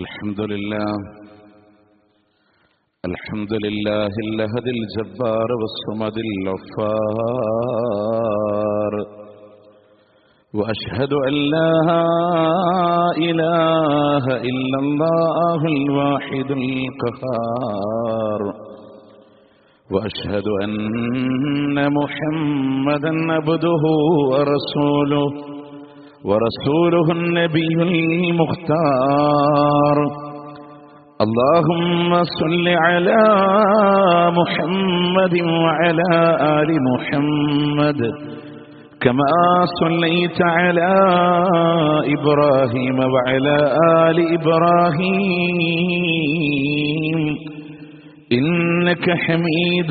الحمد لله اللهد الجبار والصمد الغفار وأشهد أن لا إله إلا الله الواحد القهار وأشهد أن محمدا عبده ورسوله النبي المختار اللهم صل على محمد وعلى آل محمد كما صليت على إبراهيم وعلى آل إبراهيم إنك حميد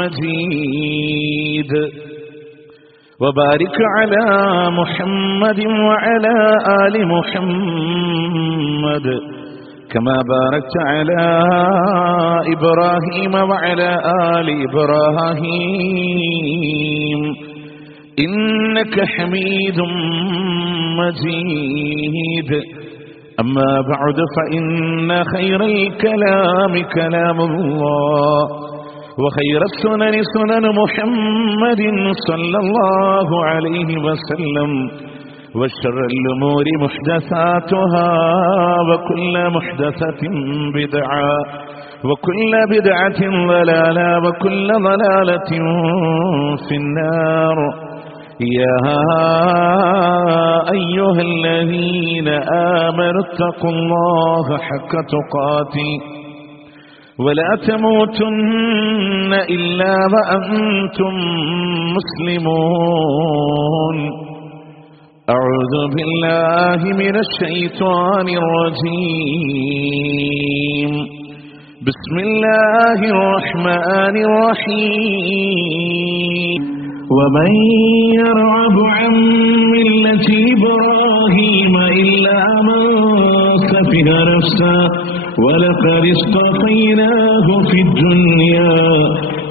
مجيد وبارك على محمد وعلى آل محمد كما باركت على إبراهيم وعلى آل إبراهيم إنك حميد مجيد أما بعد فإن خير الكلام كلام الله وخير السنن سنن محمد صلى الله عليه وسلم وشر الأمور محدثاتها وكل محدثة بدعة وكل بدعة ضلالة وكل ضلالة في النار يا أيها الذين آمنوا اتقوا الله حق تقاته ولا تموتن إلا وأنتم مسلمون أعوذ بالله من الشيطان الرجيم بسم الله الرحمن الرحيم ومن يرغب عن ملة إبراهيم إلا من سفه نفسه ولقد اصطفيناه في الدنيا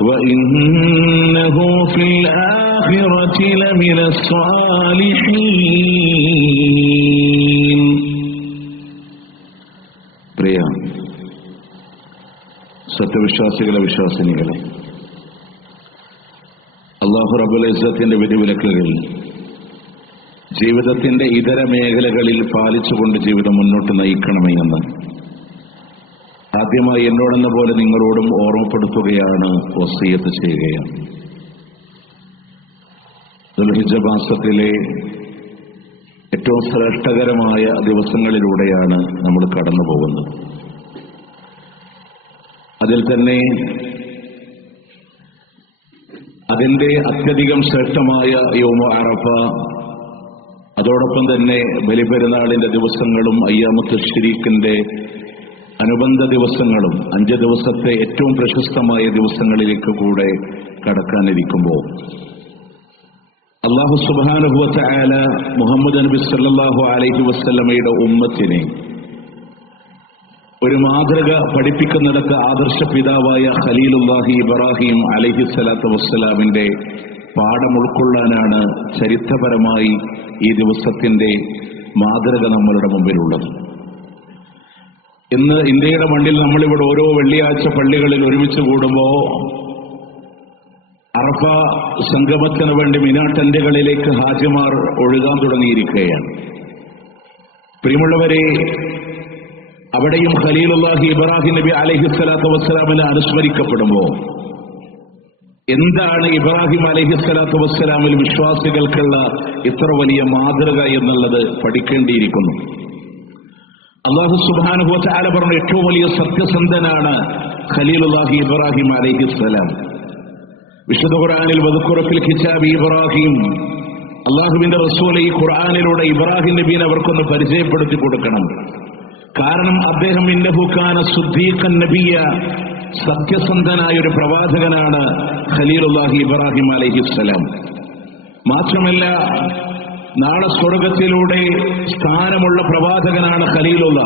وإنه في الآخرة لمن الصالحين. പ്രിയ സത്യവിശ്വാസികളെ വിശ്വാസിനികളെ, അല്ലാഹു റബ്ബുൽ ഇസ്സത്തിന്റെ വിധിവിലക്കുകൾ ജീവിതത്തിന്റെ ഇതര മേഖലകളിൽ പാലിച്ചുകൊണ്ട് ജീവിതം മുന്നോട്ട് നയിക്കണമെന്ന് ആദ്യമായി എന്നോടെന്ന പോലെ നിങ്ങളോടും ഓർമ്മപ്പെടുത്തുകയാണ്, വസിയത്ത് ചെയ്യുകയാണ്. ദുൽഹിജ്ജ മാസത്തിലെ ഏറ്റവും ശ്രേഷ്ഠകരമായ ദിവസങ്ങളിലൂടെയാണ് നമ്മൾ കടന്നു പോകുന്നത്. അതിൽ തന്നെ അതിന്റെ അത്യധികം ശ്രേഷ്ഠമായ യൗമ അറഫ, അതോടൊപ്പം തന്നെ ബലിപെരുന്നാളിന്റെ ദിവസങ്ങളും അയ്യാമുത്ത് തശ്രീഖിന്റെ അനുബന്ധ ദിവസങ്ങളും 5 ദിവസത്തെ ഏറ്റവും പ്രശസ്തമായ ദിവസങ്ങളിലേക്ക് കൂടെ കടക്കാനിരിക്കുമ്പോൾ അല്ലാഹു സുബ്ഹാനഹു വ തആല മുഹമ്മദ് നബി സല്ലല്ലാഹു അലൈഹി വസല്ലമയുടെ ഉമ്മത്തിനെ ഒരു മാതൃക പഠിപ്പിക്കുന്നിടത്ത് ആദർശ പിതാവായ ഖലീലുല്ലാഹി ഇബ്രാഹിം അലൈഹി സ്വലാത്തു വസ്സലാമിന്റെ പാഠം ഉൾക്കൊള്ളാനാണ് ചരിത്രപരമായി ഈ ദിവസത്തിന്റെ മാതൃക നമ്മളുടെ മുമ്പിലുള്ളത്. ഇന്ന് ഇന്ത്യയുടെ മണ്ണിൽ നമ്മളിവിടെ ഓരോ വെള്ളിയാഴ്ച പള്ളികളിൽ ഒരുമിച്ച് കൂടുമ്പോൾ അറഫ സംഗമത്തിന് വേണ്ടി മിനാ ടെന്റുകളിലേക്ക് ഹാജിമാർ ഒഴുകാൻ തുടങ്ങിയിരിക്കുകയാണ്. പ്രിയമുള്ളവരെ, അവിടെയും ഖലീലുല്ലാഹി ഇബ്രാഹിം നബി അലൈഹി സ്വലാത്തു വസ്സലാമിനെ അനുസ്മരിക്കപ്പെടുമ്പോൾ എന്താണ് ഇബ്രാഹിം അലൈഹി സ്വലാത്തു വസ്സലാമിൽ വിശ്വാസികൾക്കുള്ള ഇത്ര വലിയ മാതൃക എന്നുള്ളത് പഠിക്കേണ്ടിയിരിക്കുന്നു. അല്ലാഹു സുബ്ഹാനഹു വ തആല പറഞ്ഞ ഏറ്റവും വലിയ സത്യസന്ധനാണ് ഖലീലുല്ലാഹി ഇബ്രാഹിം അലൈഹിസ്സലാം. വിശുദ്ധ ഖുർആനിൽ വദ്കുറ ഫിൽ കിതാബി ഇബ്രാഹിം, അല്ലാഹുവിന്റെ റസൂൽ ഈ ഖുർആനിലൂടെ ഇബ്രാഹിം നബിയെ അവർക്കൊന്ന് പരിചയപ്പെടുത്തി കൊടുക്കണം. കാരണം അദ്ദേഹം ഇന്നഹു കാന സുദ്ദീഖൻ നബിയ, സത്യസന്ധനായ ഒരു പ്രവാചകനാണ് ഖലീലുല്ലാഹി ഇബ്രാഹിം അലൈഹിസ്സലാം. മാത്രമല്ല, നാളെ സ്വർഗത്തിലൂടെ സ്ഥാനമുള്ള പ്രവാചകനാണ് ഖലീലുള്ള.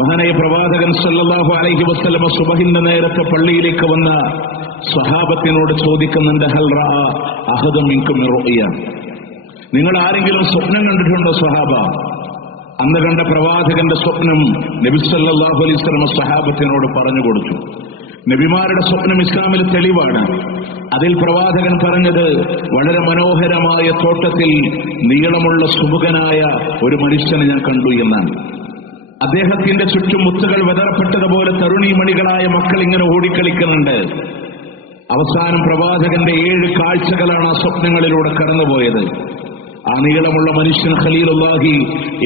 മഹാനായ പ്രവാചകൻ സല്ലല്ലാഹു അലൈഹി വസല്ലമ സുബഹിന്റെ നേരത്തെ പള്ളിയിലേക്ക് വന്ന സ്വഹാബത്തിനോട് ചോദിക്കുന്നുണ്ട്, ഹൽ റഅ അഹദും മിൻകും റുഅയ, നിങ്ങൾ ആരെങ്കിലും സ്വപ്നം കണ്ടിട്ടുണ്ടോ സ്വഹാബ? അന്ന് കണ്ട പ്രവാചകന്റെ സ്വപ്നം നബി സല്ലല്ലാഹു അലൈഹി വസല്ലം സഹാബത്തിനോട് പറഞ്ഞു കൊടുത്തു. നബിമാരുടെ സ്വപ്നം ഇസ്ലാമിൽ തെളിവാണ്. അതിൽ പ്രവാചകൻ പറഞ്ഞത് വളരെ മനോഹരമായ തോട്ടത്തിൽ നീളമുള്ള സുമുഖനായ ഒരു മനുഷ്യനെ ഞാൻ കണ്ടു എന്നാണ്. അദ്ദേഹത്തിന്റെ ചുറ്റും മുത്തുകൾ വിതറപ്പെട്ടതുപോലെ തരുണീമണികളായ മക്കൾ ഇങ്ങനെ ഓടിക്കളിക്കുന്നുണ്ട്. അവസാനം പ്രവാചകന്റെ 7 കാഴ്ചകളാണ് ആ സ്വപ്നങ്ങളിലൂടെ കടന്നുപോയത്. ആ നീളമുള്ള മനുഷ്യൻ ഖലീലുല്ലാഹി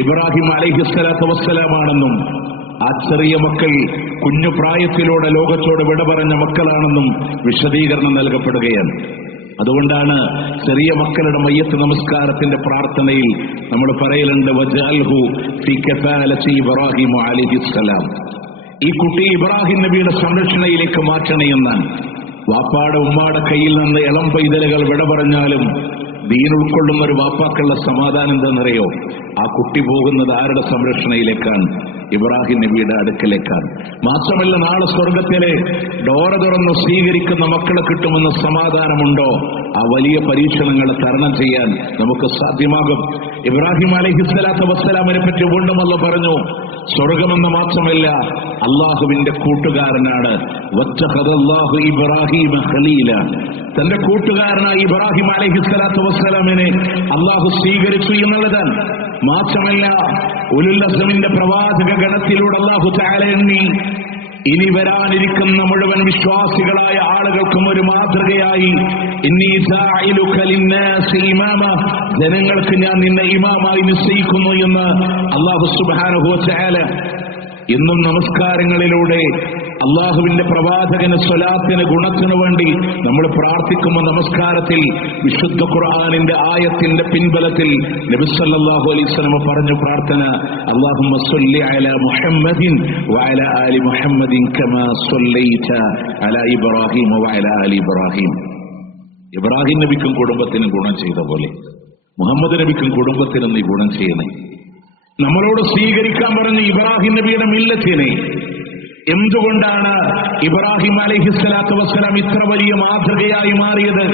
ഇബ്രാഹിം അലൈഹിസ്സലാത്തു വസ്സലാമാണെന്നും ആ ചെറിയ മക്കൾ കുഞ്ഞു പ്രായത്തിലൂടെ ലോകത്തോട് വിട പറഞ്ഞ മക്കളാണെന്നും വിശദീകരണം നൽകപ്പെടുകയാണ്. അതുകൊണ്ടാണ് ചെറിയ മക്കളുടെ മയ്യത്ത് നമസ്കാരത്തിന്റെ പ്രാർത്ഥനയിൽ നമ്മൾ പറയലുണ്ട്, വജഅൽഹു ഫീ കഫാലത്തി ഇബ്രാഹിം അലൈഹിസ്സലാം. ഈ കുട്ടി ഇബ്രാഹിം നബിയുടെ സംരക്ഷണയിലേക്ക് മാറ്റണേ എന്നാണ്. വാപ്പാടെ ഉമ്മാടെ കയ്യിൽ നിന്ന് ഇളം പൈതലുകൾ വിട പറഞ്ഞാലും ദീൻ ഉൾക്കൊള്ളുന്ന ഒരു വാപ്പാക്കുള്ള സമാധാനം എന്താണെന്നറിയോ? ആ കുട്ടി പോകുന്നത് ആരുടെ സംരക്ഷണയിലേക്കാണ്? ഇബ്രാഹിം നബിയുടെ അടുക്കലേക്കാണ്. മാത്രമല്ല, നാളെ സ്വർഗത്തിലെ ഡോറ തുറന്ന് സ്വീകരിക്കുന്ന മക്കളെ കിട്ടുമെന്ന സമാധാനമുണ്ടോ? ആ വലിയ പരീക്ഷണങ്ങളെ തരണം ചെയ്യാൻ നമുക്ക് സാധ്യമാകും. ഇബ്രാഹിം അലൈഹിസ്സലാത്തു വസ്സലാമിനെ പറ്റി വീണ്ടും അല്ലാഹു പറഞ്ഞു, സ്വർഗമെന്ന് മാത്രമല്ല അള്ളാഹുവിന്റെ കൂട്ടുകാരനാണ്. വത്തഖദല്ലാഹു ഇബ്രാഹിമ ഖലീല. തന്റെ കൂട്ടുകാരനായി ഇബ്രാഹിം അലൈഹിസ്സലാത്തു വസ്സലാമിനെ അള്ളാഹു സ്വീകരിച്ചു എന്നുള്ളതാണ്. മാത്രമല്ല, ഉലുൽ അസ്മിന്റെ പ്രവാചക ഗണത്തിലൂടെ അള്ളാഹു തആല എണ്ണി ഇനി വരാനിരിക്കുന്ന മുഴുവൻ വിശ്വാസികളായ ആളുകൾക്കും ഒരു മാതൃകയായി ഇന്നി ജാഇലുക ലിന്നാസി ഇമാമ, ജനങ്ങൾക്ക് ഞാൻ നിന്നെ ഇമാമായി നിശ്ചയിക്കുന്നു എന്ന് അല്ലാഹു സുബ്ഹാനഹു വ തആല. ഇന്നും നമസ്കാരങ്ങളിലൂടെ അള്ളാഹുവിന്റെ പ്രവാചകന് സ്വലാത്തിന് ഗുണത്തിനു വേണ്ടി നമ്മൾ പ്രാർത്ഥിക്കുമ്പോൾ നമസ്കാരത്തിൽ വിശുദ്ധ ഖുർആനിന്റെ ആയത്തിന്റെ പിൻബലത്തിൽ നബി സല്ലല്ലാഹു അലൈഹി വസല്ലം പറഞ്ഞു പ്രാർത്ഥന, അല്ലാഹുമ്മ സ്വല്ലി അലാ മുഹമ്മദിൻ വഅലാ ആലി മുഹമ്മദിൻ കമാ സ്വല്ലൈത അലാ ഇബ്രാഹിം വഅലാ ആലി ഇബ്രാഹിം. ഇബ്രാഹിം നബിക്കും കുടുംബത്തിനും ഗുണം ചെയ്ത പോലെ മുഹമ്മദ് നബിക്കും കുടുംബത്തിനും നീ ഗുണം ചെയ്യണേ. നമ്മളോട് സ്വീകരിക്കാൻ പറഞ്ഞ ഇബ്രാഹിം നബിയുടെ മില്ലത്തിനെ എന്തുകൊണ്ടാണ് ഇബ്രാഹിം അലൈഹിസ്സലാത്തു വസ്സലാം ഇത്ര വലിയ മാതൃകയായി മാറിയത്?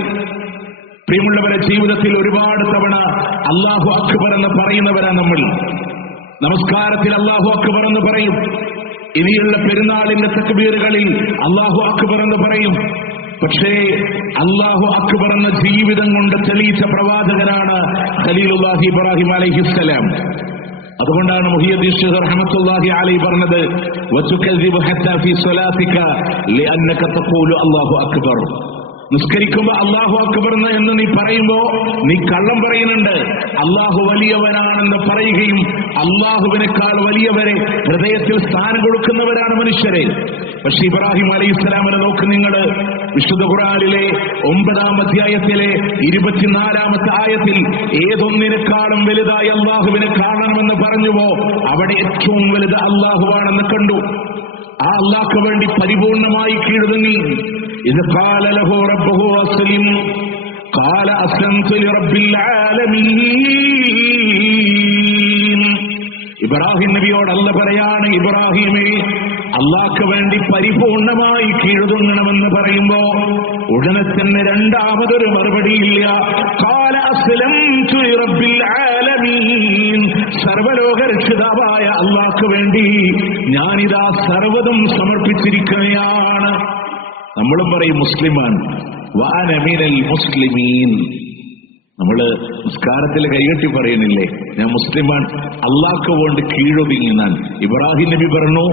പ്രിയമുള്ളവരെ, ജീവിതത്തിൽ ഒരുപാട് തവണ അല്ലാഹു അക്ബർ എന്ന് പറയുന്നവരാ നമ്മൾ. നമസ്കാരത്തിൽ അല്ലാഹു അക്ബർ എന്ന് പറയും. ഇനിയുള്ള പെരുന്നാളിന്റെ തക്ബീറുകളിൽ അല്ലാഹു അക്ബർ എന്ന് പറയും. പക്ഷേ അല്ലാഹു അക്ബർ എന്ന ജീവിതം കൊണ്ട് തെളിയിച്ച പ്രവാചകനാണ് ഖലീലുല്ലാഹി ഇബ്രാഹിം അലൈഹിസ്സലാം. അതുകൊണ്ടാണ് മുഹിയുദ്ദീൻ ശിഹാബ് റഹ്മത്തുള്ളാഹി അലൈഹി പറഞ്ഞത്, വതുകذിബു ഹത്താ ഫീ സ്വലാത്തിക ലിഅന്നക തഖൂലു അല്ലാഹു അക്ബർ. നിസ്കരിക്കുമ്പോൾ അല്ലാഹു അക്ബർ എന്ന് നീ പറയുമ്പോ നീ കള്ളം പറയുന്നുണ്ട്. അല്ലാഹു വലിയവനാണെന്ന് പറയുകയും അല്ലാഹുവിനേക്കാൾ വലിയവരെ ഹൃദയത്തിൽ സ്ഥാനം കൊടുക്കുന്നവരാണ് മനുഷ്യരെ. പക്ഷെ ഇബ്രാഹിം അലൈഹിസ്സലാമിനെ നോക്ക് നിങ്ങൾ. വിശുദ്ധ ഖുർആനിലെ 9-ാം അധ്യായത്തിലെ 24-ാമത്തെ ആയത്തിൽ ഏതൊന്നിനേക്കാളും വലുതായി അല്ലാഹുവിനെ കാണണമെന്ന് പറഞ്ഞുവോ അവിടെ ഏറ്റവും വലുത് അല്ലാഹുവാണെന്ന് കണ്ടു. ആ അല്ലാഹുക്ക് വേണ്ടി പരിപൂർണമായി കീഴടങ്ങി. ഇത് ഖാല ലഹു റബ്ബുഹു അസ്ലിം ഖാല അസ്ലംതു ലിറബ്ബിൽ ആലമീൻ. ഇബ്രാഹിം നബിയോട് അല്ലാഹു പറയാണ്, ഇബ്രാഹിമേ, അല്ലാഹുക്ക് വേണ്ടി പരിപൂർണമായി കീഴടങ്ങണമെന്ന് പറയുമ്പോ ഉടനെ തന്നെ രണ്ടാമതൊരു മറുപടിയില്ല. ഖാല അസ്ലംതു ലിറബ്ബിൽ ആലമീൻ. സർവലോക രക്ഷിതാവായ അല്ലാഹുക്ക് വേണ്ടി ഞാനിതാ സർവ്വതും സമർപ്പിച്ചിരിക്കുകയാണ്. നമ്മളും പറയും മുസ്ലിമാണ്, വഅന മിനൽ മുസ്ലിമീൻ. നമ്മള് നിസ്കാരത്തിൽ കൈകെട്ടി പറയുന്നില്ലേ, ഞാൻ മുസ്ലിമാണ്, അള്ളാഹ്ക്ക് വേണ്ടി കീഴൊതുങ്ങിനാൻ. ഇബ്രാഹിം നബി പറഞ്ഞു,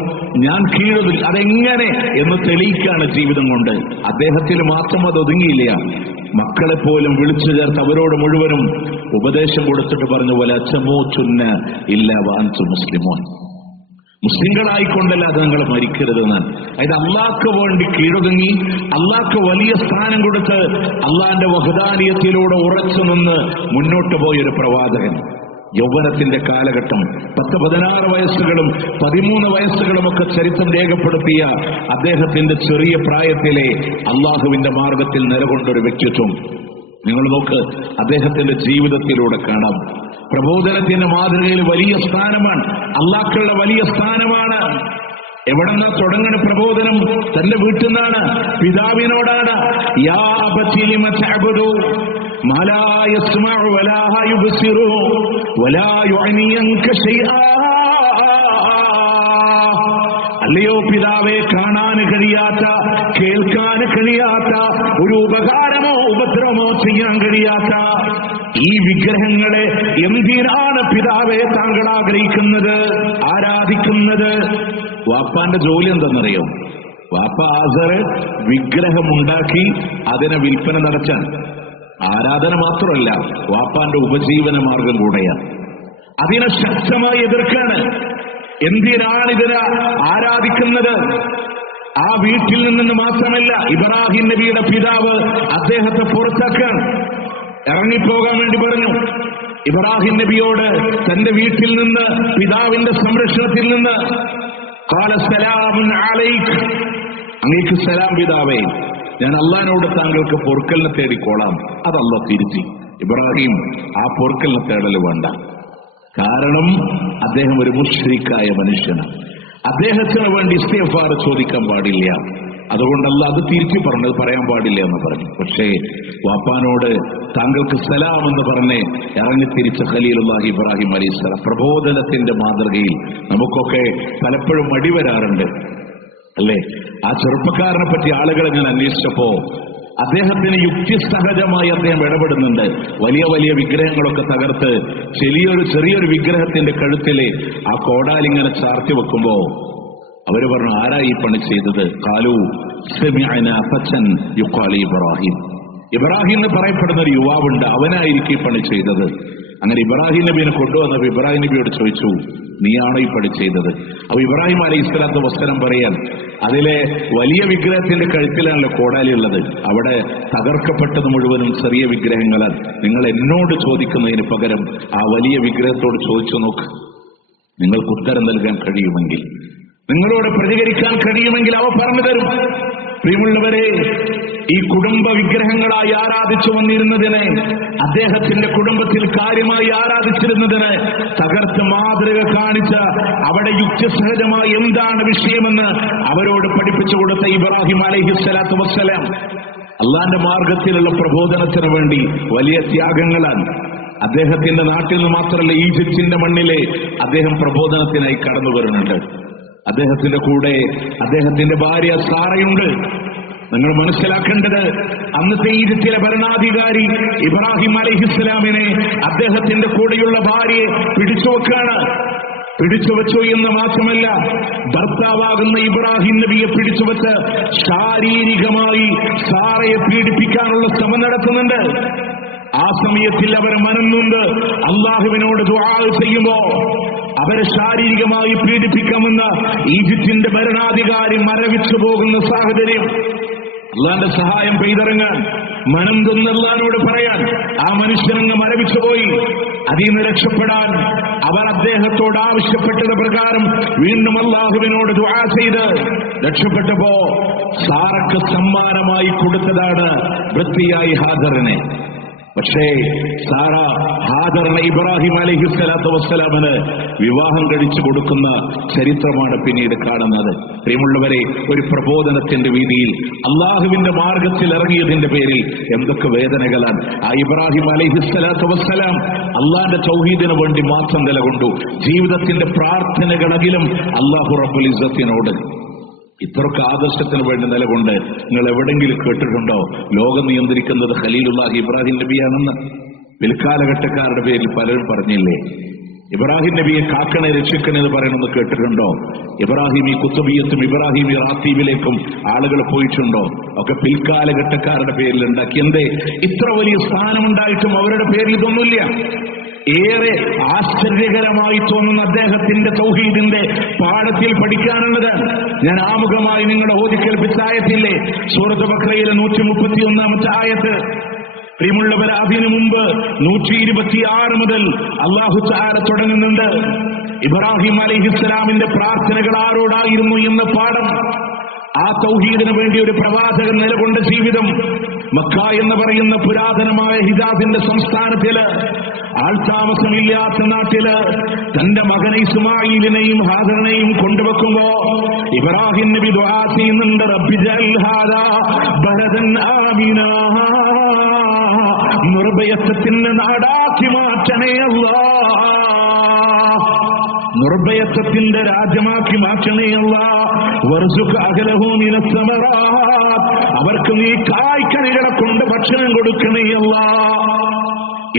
ഞാൻ കീഴൊതുങ്ങി. അതെങ്ങനെ എന്ന് തെളിയിക്കാണ് ജീവിതം കൊണ്ട്. അദ്ദേഹത്തിന് മാത്രം അത് ഒതുങ്ങിയില്ല, മക്കളെ പോലും വിളിച്ചു ചേർത്ത് അവരോട് മുഴുവനും ഉപദേശം കൊടുത്തിട്ട് പറഞ്ഞു, വല തമൂതുന്ന ഇല്ലാ വഅൻതും മുസ്ലിമൂൻ. മുസ്ലിങ്ങളായിക്കൊണ്ടല്ലാതെ നിങ്ങൾ മരിക്കരുതെന്നാണ്. അതായത് അള്ളാഹ്ക്ക് വേണ്ടി കീഴൊതുങ്ങി, അള്ളാഹ്ക്ക് വലിയ സ്ഥാനം കൊടുത്ത് അള്ളാഹിന്റെ വഹദാനിയത്തിലൂടെ ഉറച്ചു നിന്ന് മുന്നോട്ട് പോയൊരു പ്രവാചകൻ. യൗവനത്തിന്റെ കാലഘട്ടം 10-16 വയസ്സുകളും 13 വയസ്സുകളുമൊക്കെ ചരിത്രം രേഖപ്പെടുത്തിയ അദ്ദേഹത്തിന്റെ ചെറിയ പ്രായത്തിലെ അള്ളാഹുവിന്റെ മാർഗത്തിൽ നിലകൊണ്ടൊരു വ്യക്തിത്വം നിങ്ങൾ നോക്ക്. അദ്ദേഹത്തിന്റെ ജീവിതത്തിലൂടെ കാണാം. പ്രബോധനത്തിന്റെ മാതൃകയിൽ വലിയ സ്ഥാനമാണ്, അള്ളാഹ്ക്കുള്ള വലിയ സ്ഥാനമാണ്. എവിടെന്നാ തുടങ്ങുന്ന പ്രബോധനം? തന്റെ വീട്ടിൽ നിന്നാണ്, പിതാവിനോടാണ്. യാ അബതി ലിമ തഅബുദു മാ ലാ യസ്മഉ വലാ യുബ്സിറു വലാ യുഅ്നി അൻക ശൈആ. അല്ലയോ പിതാവേ, കാണാൻ കഴിയാത്ത, കേൾക്കാൻ കഴിയാത്ത, ഒരു ഉപകാരമോ ഉപദ്രവമോ ചെയ്യാൻ കഴിയാത്ത ഈ വിഗ്രഹങ്ങളെ എന്തിനാണ് പിതാവേ താങ്കൾ ആഗ്രഹിക്കുന്നത്, ആരാധിക്കുന്നത്? വാപ്പാന്റെ ജോലി എന്തെന്നറിയോ? വാപ്പ ആസർ വിഗ്രഹമുണ്ടാക്കി അതിനെ വിൽപ്പന നടത്താൻ. ആരാധന മാത്രമല്ല, വാപ്പാന്റെ ഉപജീവന മാർഗം കൂടെയാണ്. അതിനെ ശക്തമായി എതിർക്കാണ്. എന്തിനാണ് ഇതിനെ ആരാധിക്കുന്നത്? ആ വീട്ടിൽ നിന്ന് മാത്രമല്ല, ഇബ്രാഹിം നബിയുടെ പിതാവ് അദ്ദേഹത്തെ പുറത്താക്കാൻ ഇറങ്ങിപ്പോകാൻ വേണ്ടി പറഞ്ഞു. ഇബ്രാഹിം നബിയോട് തന്റെ വീട്ടിൽ നിന്ന്, പിതാവിന്റെ സംരക്ഷണത്തിൽ നിന്ന്, ഖാല സലാമുൻ അലൈക്, അങ്ങേക്ക് സലാം പിതാവേ, ഞാൻ അള്ളാഹിനോട് താങ്കൾക്ക് പൊറുക്കലിനെ തേടിക്കോളാം. അത് അല്ലാഹ് തിരുത്തി. ഇബ്രാഹിം ആ പൊറുക്കലിനെ തേടൽ വേണ്ട. കാരണം അദ്ദേഹം ഒരു മുശ്രിക്കായ മനുഷ്യനാണ്. അദ്ദേഹത്തിന് വേണ്ടി ഇസ്തിഗ്ഫാർ ചോദിക്കാൻ പാടില്ല. അതുകൊണ്ടല്ല അത് തിരിച്ചു പറഞ്ഞത്, പറയാൻ പാടില്ല എന്ന് പറഞ്ഞു. പക്ഷേ വാപ്പാനോട് താങ്കൾക്ക് സലാം എന്ന് പറഞ്ഞ് ഇറങ്ങിത്തിരിച്ച ഖലീലുല്ലാഹി ഇബ്രാഹിം അലൈഹിസ്സലാം. പ്രബോധനത്തിന്റെ മാതൃകയിൽ നമുക്കൊക്കെ പലപ്പോഴും മടി വരാറുണ്ട്, അല്ലേ? ആ ചെറുപ്പക്കാരനെ പറ്റി ആളുകളെ ഞാൻ അന്വേഷിച്ചപ്പോ അദ്ദേഹത്തിന് യുക്തിസഹജമായി അദ്ദേഹം ഇടപെടുന്നുണ്ട്. വലിയ വലിയ വിഗ്രഹങ്ങളൊക്കെ തകർത്ത് ചെറിയൊരു വിഗ്രഹത്തിന്റെ കഴുത്തിലെ ആ കോടാലിങ്ങനെ ചാർത്തി വെക്കുമ്പോ അവര് പറഞ്ഞു, ആരാ ഈ പണി ചെയ്തത്? ഖാലു സമിഅനാ ഫതൻ യുഖാലു ഇബ്രാഹിം. ഇബ്രാഹിം എന്ന് പറയപ്പെടുന്ന ഒരു യുവാവുണ്ട്, അവനായിരിക്കും ഈ പണി ചെയ്തത്. അങ്ങനെ ഇബ്രാഹിം നബിയെ കൊണ്ടുവന്നപ്പോൾ ഇബ്രാഹിം നബിയോട് ചോദിച്ചു, നീയാണോ ഈ പണി ചെയ്തത്? അപ്പൊ ഇബ്രാഹിം അലൈഹിസ്സലാത്തു വസ്സലാം പറയാൻ, അതിലെ വലിയ വിഗ്രഹത്തിന്റെ കഴുത്തിലാണല്ലോ കോടാലി ഉള്ളത്, അവിടെ തകർക്കപ്പെട്ടത് മുഴുവനും ചെറിയ വിഗ്രഹങ്ങളാണ്. നിങ്ങൾ എന്നോട് ചോദിക്കുന്നതിന് പകരം ആ വലിയ വിഗ്രഹത്തോട് ചോദിച്ചു നോക്ക്. നിങ്ങൾക്ക് ഉത്തരം നൽകാൻ കഴിയുമെങ്കിൽ, നിങ്ങളോട് പ്രതികരിക്കാൻ കഴിയുമെങ്കിൽ അവ പറഞ്ഞു തരും. പ്രിയമുള്ളവരെ, ഈ കുടുംബ വിഗ്രഹങ്ങളായി ആരാധിച്ചു വന്നിരുന്നതിനെ, അദ്ദേഹത്തിന്റെ കുടുംബത്തിൽ കാര്യമായി ആരാധിച്ചിരുന്നതിന് തകർത്ത് മാതൃക കാണിച്ച, അവിടെ യുക്തിസഹജമായി എന്താണ് വിഷയമെന്ന് അവരോട് പഠിപ്പിച്ചു കൊടുത്ത ഇബ്രാഹിം അലൈഹിസ്സലാത്തു വസ്സലാം അള്ളാന്റെ മാർഗത്തിലുള്ള പ്രബോധനത്തിന് വേണ്ടി വലിയ ത്യാഗങ്ങളാണ്. അദ്ദേഹത്തിന്റെ നാട്ടിൽ നിന്ന് മാത്രമല്ല, ഈജിപ്തിന്റെ മണ്ണിലെ അദ്ദേഹം പ്രബോധനത്തിനായി കടന്നു വരുന്നുണ്ട്. അദ്ദേഹത്തിന്റെ കൂടെ അദ്ദേഹത്തിന്റെ ഭാര്യ സാറയുണ്ട്. നിങ്ങൾ മനസ്സിലാക്കേണ്ടത്, അന്നത്തെ ഈജിപ്തിലെ ഭരണാധികാരി ഇബ്രാഹിം അലൈഹിസ്സലാമിനെ അദ്ദേഹത്തിന്റെ കൂടെയുള്ള ഭാര്യയെ പിടിച്ചുവെക്കാണ്. പിടിച്ചുവെച്ചു എന്ന് മാത്രമല്ല, ഭർത്താവാകുന്ന ഇബ്രാഹിം നബിയെ പിടിച്ചുവെച്ച് ശാരീരികമായി സാറയെ പീഡിപ്പിക്കാനുള്ള ശ്രമം നടത്തുന്നുണ്ട്. ആ സമയത്തിൽ അവരെ മനംനൊന്ത് അള്ളാഹുവിനോട് ദുആ ചെയ്യുമ്പോ അവരെ ശാരീരികമായി പീഡിപ്പിക്കാമെന്ന് ഈജിപ്തിന്റെ ഭരണാധികാരി മരവിച്ചു പോകുന്ന സാഹചര്യം. അള്ളാന്റെ സഹായം പെയ്തിറങ്ങാൻ, മനം തൊന്ന് അള്ളാഹിനോട് പറയാൻ ആ മനുഷ്യനങ്ങ് മരവിച്ചു പോയി. അതിൽ നിന്ന് രക്ഷപ്പെടാൻ അവർ അദ്ദേഹത്തോട് ആവശ്യപ്പെട്ടത് പ്രകാരം വീണ്ടും അള്ളാഹുവിനോട് ദുആ ചെയ്ത് രക്ഷപ്പെട്ടപ്പോ സാറക്ക് സമ്മാനമായി കൊടുത്തതാണ് വൃത്തിയായി ഹാജറിനെ. പക്ഷേ സാറ ഹാജറിനെ ഇബ്രാഹിം അലൈഹിസ്സലാത്തു വസ്സലാമിന് വിവാഹം കഴിച്ചു കൊടുക്കുന്ന ചരിത്രമാണ് പിന്നീട് കാണുന്നത്. പ്രിയമുള്ളവരെ, ഒരു പ്രബോധനത്തിന്റെ വീതിയിൽ അള്ളാഹുവിന്റെ മാർഗത്തിൽ ഇറങ്ങിയതിന്റെ പേരിൽ എന്തൊക്കെ വേദനകളാണ്. ആ ഇബ്രാഹിം അലൈഹിസ്സലാത്തു വസ്സലാം അള്ളാന്റെ തൗഹീദിന് വേണ്ടി മാത്രം നിലകൊണ്ടു. ജീവിതത്തിന്റെ പ്രാർത്ഥനകളെങ്കിലും അള്ളാഹു റബ്ബുൽ ഇസ്സത്തിനോട് ഇത്രയൊക്കെ ആദർശത്തിന് വേണ്ടി നിലകൊണ്ട് നിങ്ങൾ എവിടെങ്കിലും കേട്ടിട്ടുണ്ടോ ലോകം നിയന്ത്രിക്കുന്നത് ഖലീലുല്ലാഹി ഇബ്രാഹിം നബിയാണെന്ന്? പിൽക്കാലഘട്ടക്കാരുടെ പേരിൽ പലരും പറഞ്ഞില്ലേ? ഇബ്രാഹിം നബിയെ കാക്കണേ രക്ഷിക്കണേ എന്ന് പറയണമെന്ന് കേട്ടിട്ടുണ്ടോ? ഇബ്രാഹിമി കുത്തുബിയത്തും ഇബ്രാഹിമി റാത്തീബിലേക്കും ആളുകൾ പോയിട്ടുണ്ടോ? ഒക്കെ പിൽക്കാലഘട്ടക്കാരുടെ പേരിൽ ഉണ്ടാക്കി. എന്തേ ഇത്ര വലിയ സ്ഥാനമുണ്ടായിട്ടും അവരുടെ പേരിൽ ഇതൊന്നുമില്ല? ഏറെ ആശ്ചര്യകരമായി തോന്നുന്ന അദ്ദേഹത്തിന്റെ തൗഹീദിന്റെ പാഠത്തിൽ പഠിക്കാനുള്ളത് ഞാൻ ആമുഖമായി നിങ്ങളുടെ ഓതിക്കേൽപ്പിച്ച ആയത്തില്ലേ, സൂറത്ത് ബഖറയിലെ 131 ആയത്ത്. പ്രിയമുള്ളവർ, അതിനു മുമ്പ് 126 മുതൽ അല്ലാഹു തആല തുടങ്ങുന്നുണ്ട്. ഇബ്രാഹിം അലൈഹിസ്സലാമിന്റെ പ്രാർത്ഥനകൾ ആരോടായിരുന്നു എന്ന പാഠം. ആ തൗഹീദിന് വേണ്ടി ഒരു പ്രവാചകൻ നിലകൊണ്ട ജീവിതം. മക്ക എന്ന് പറയുന്ന പുരാതനമായ ഹിജാസിന്റെ സംസ്ഥാനത്തില്, ആൾതാമസമില്ലാത്ത നാട്ടില് തന്റെ മകനെ ഇസ്മായിലിനെയും ഹാജറിനെയും കൊണ്ടുവെക്കുമ്പോ ഇബ്രാഹിം നബി ദുആ ചെയ്യുന്നുണ്ട്, റബ്ബി ജഅൽ ഹാദാ ബലദൻ ആമിനാ നിർഭയത്വത്തിന്റെ നാടാക്കി മാറ്റണേ അല്ലാ, നിർഭയത്വത്തിന്റെ രാജ്യമാക്കി മാറ്റണേ അല്ലാ. വർസുഖ് അഹ്ലഹു മിനസ് സമറാത്ത്, അവർക്ക് നീ കായ്ക്കനികളെ കൊണ്ട് ഭക്ഷണം കൊടുക്കണേ അല്ലാ.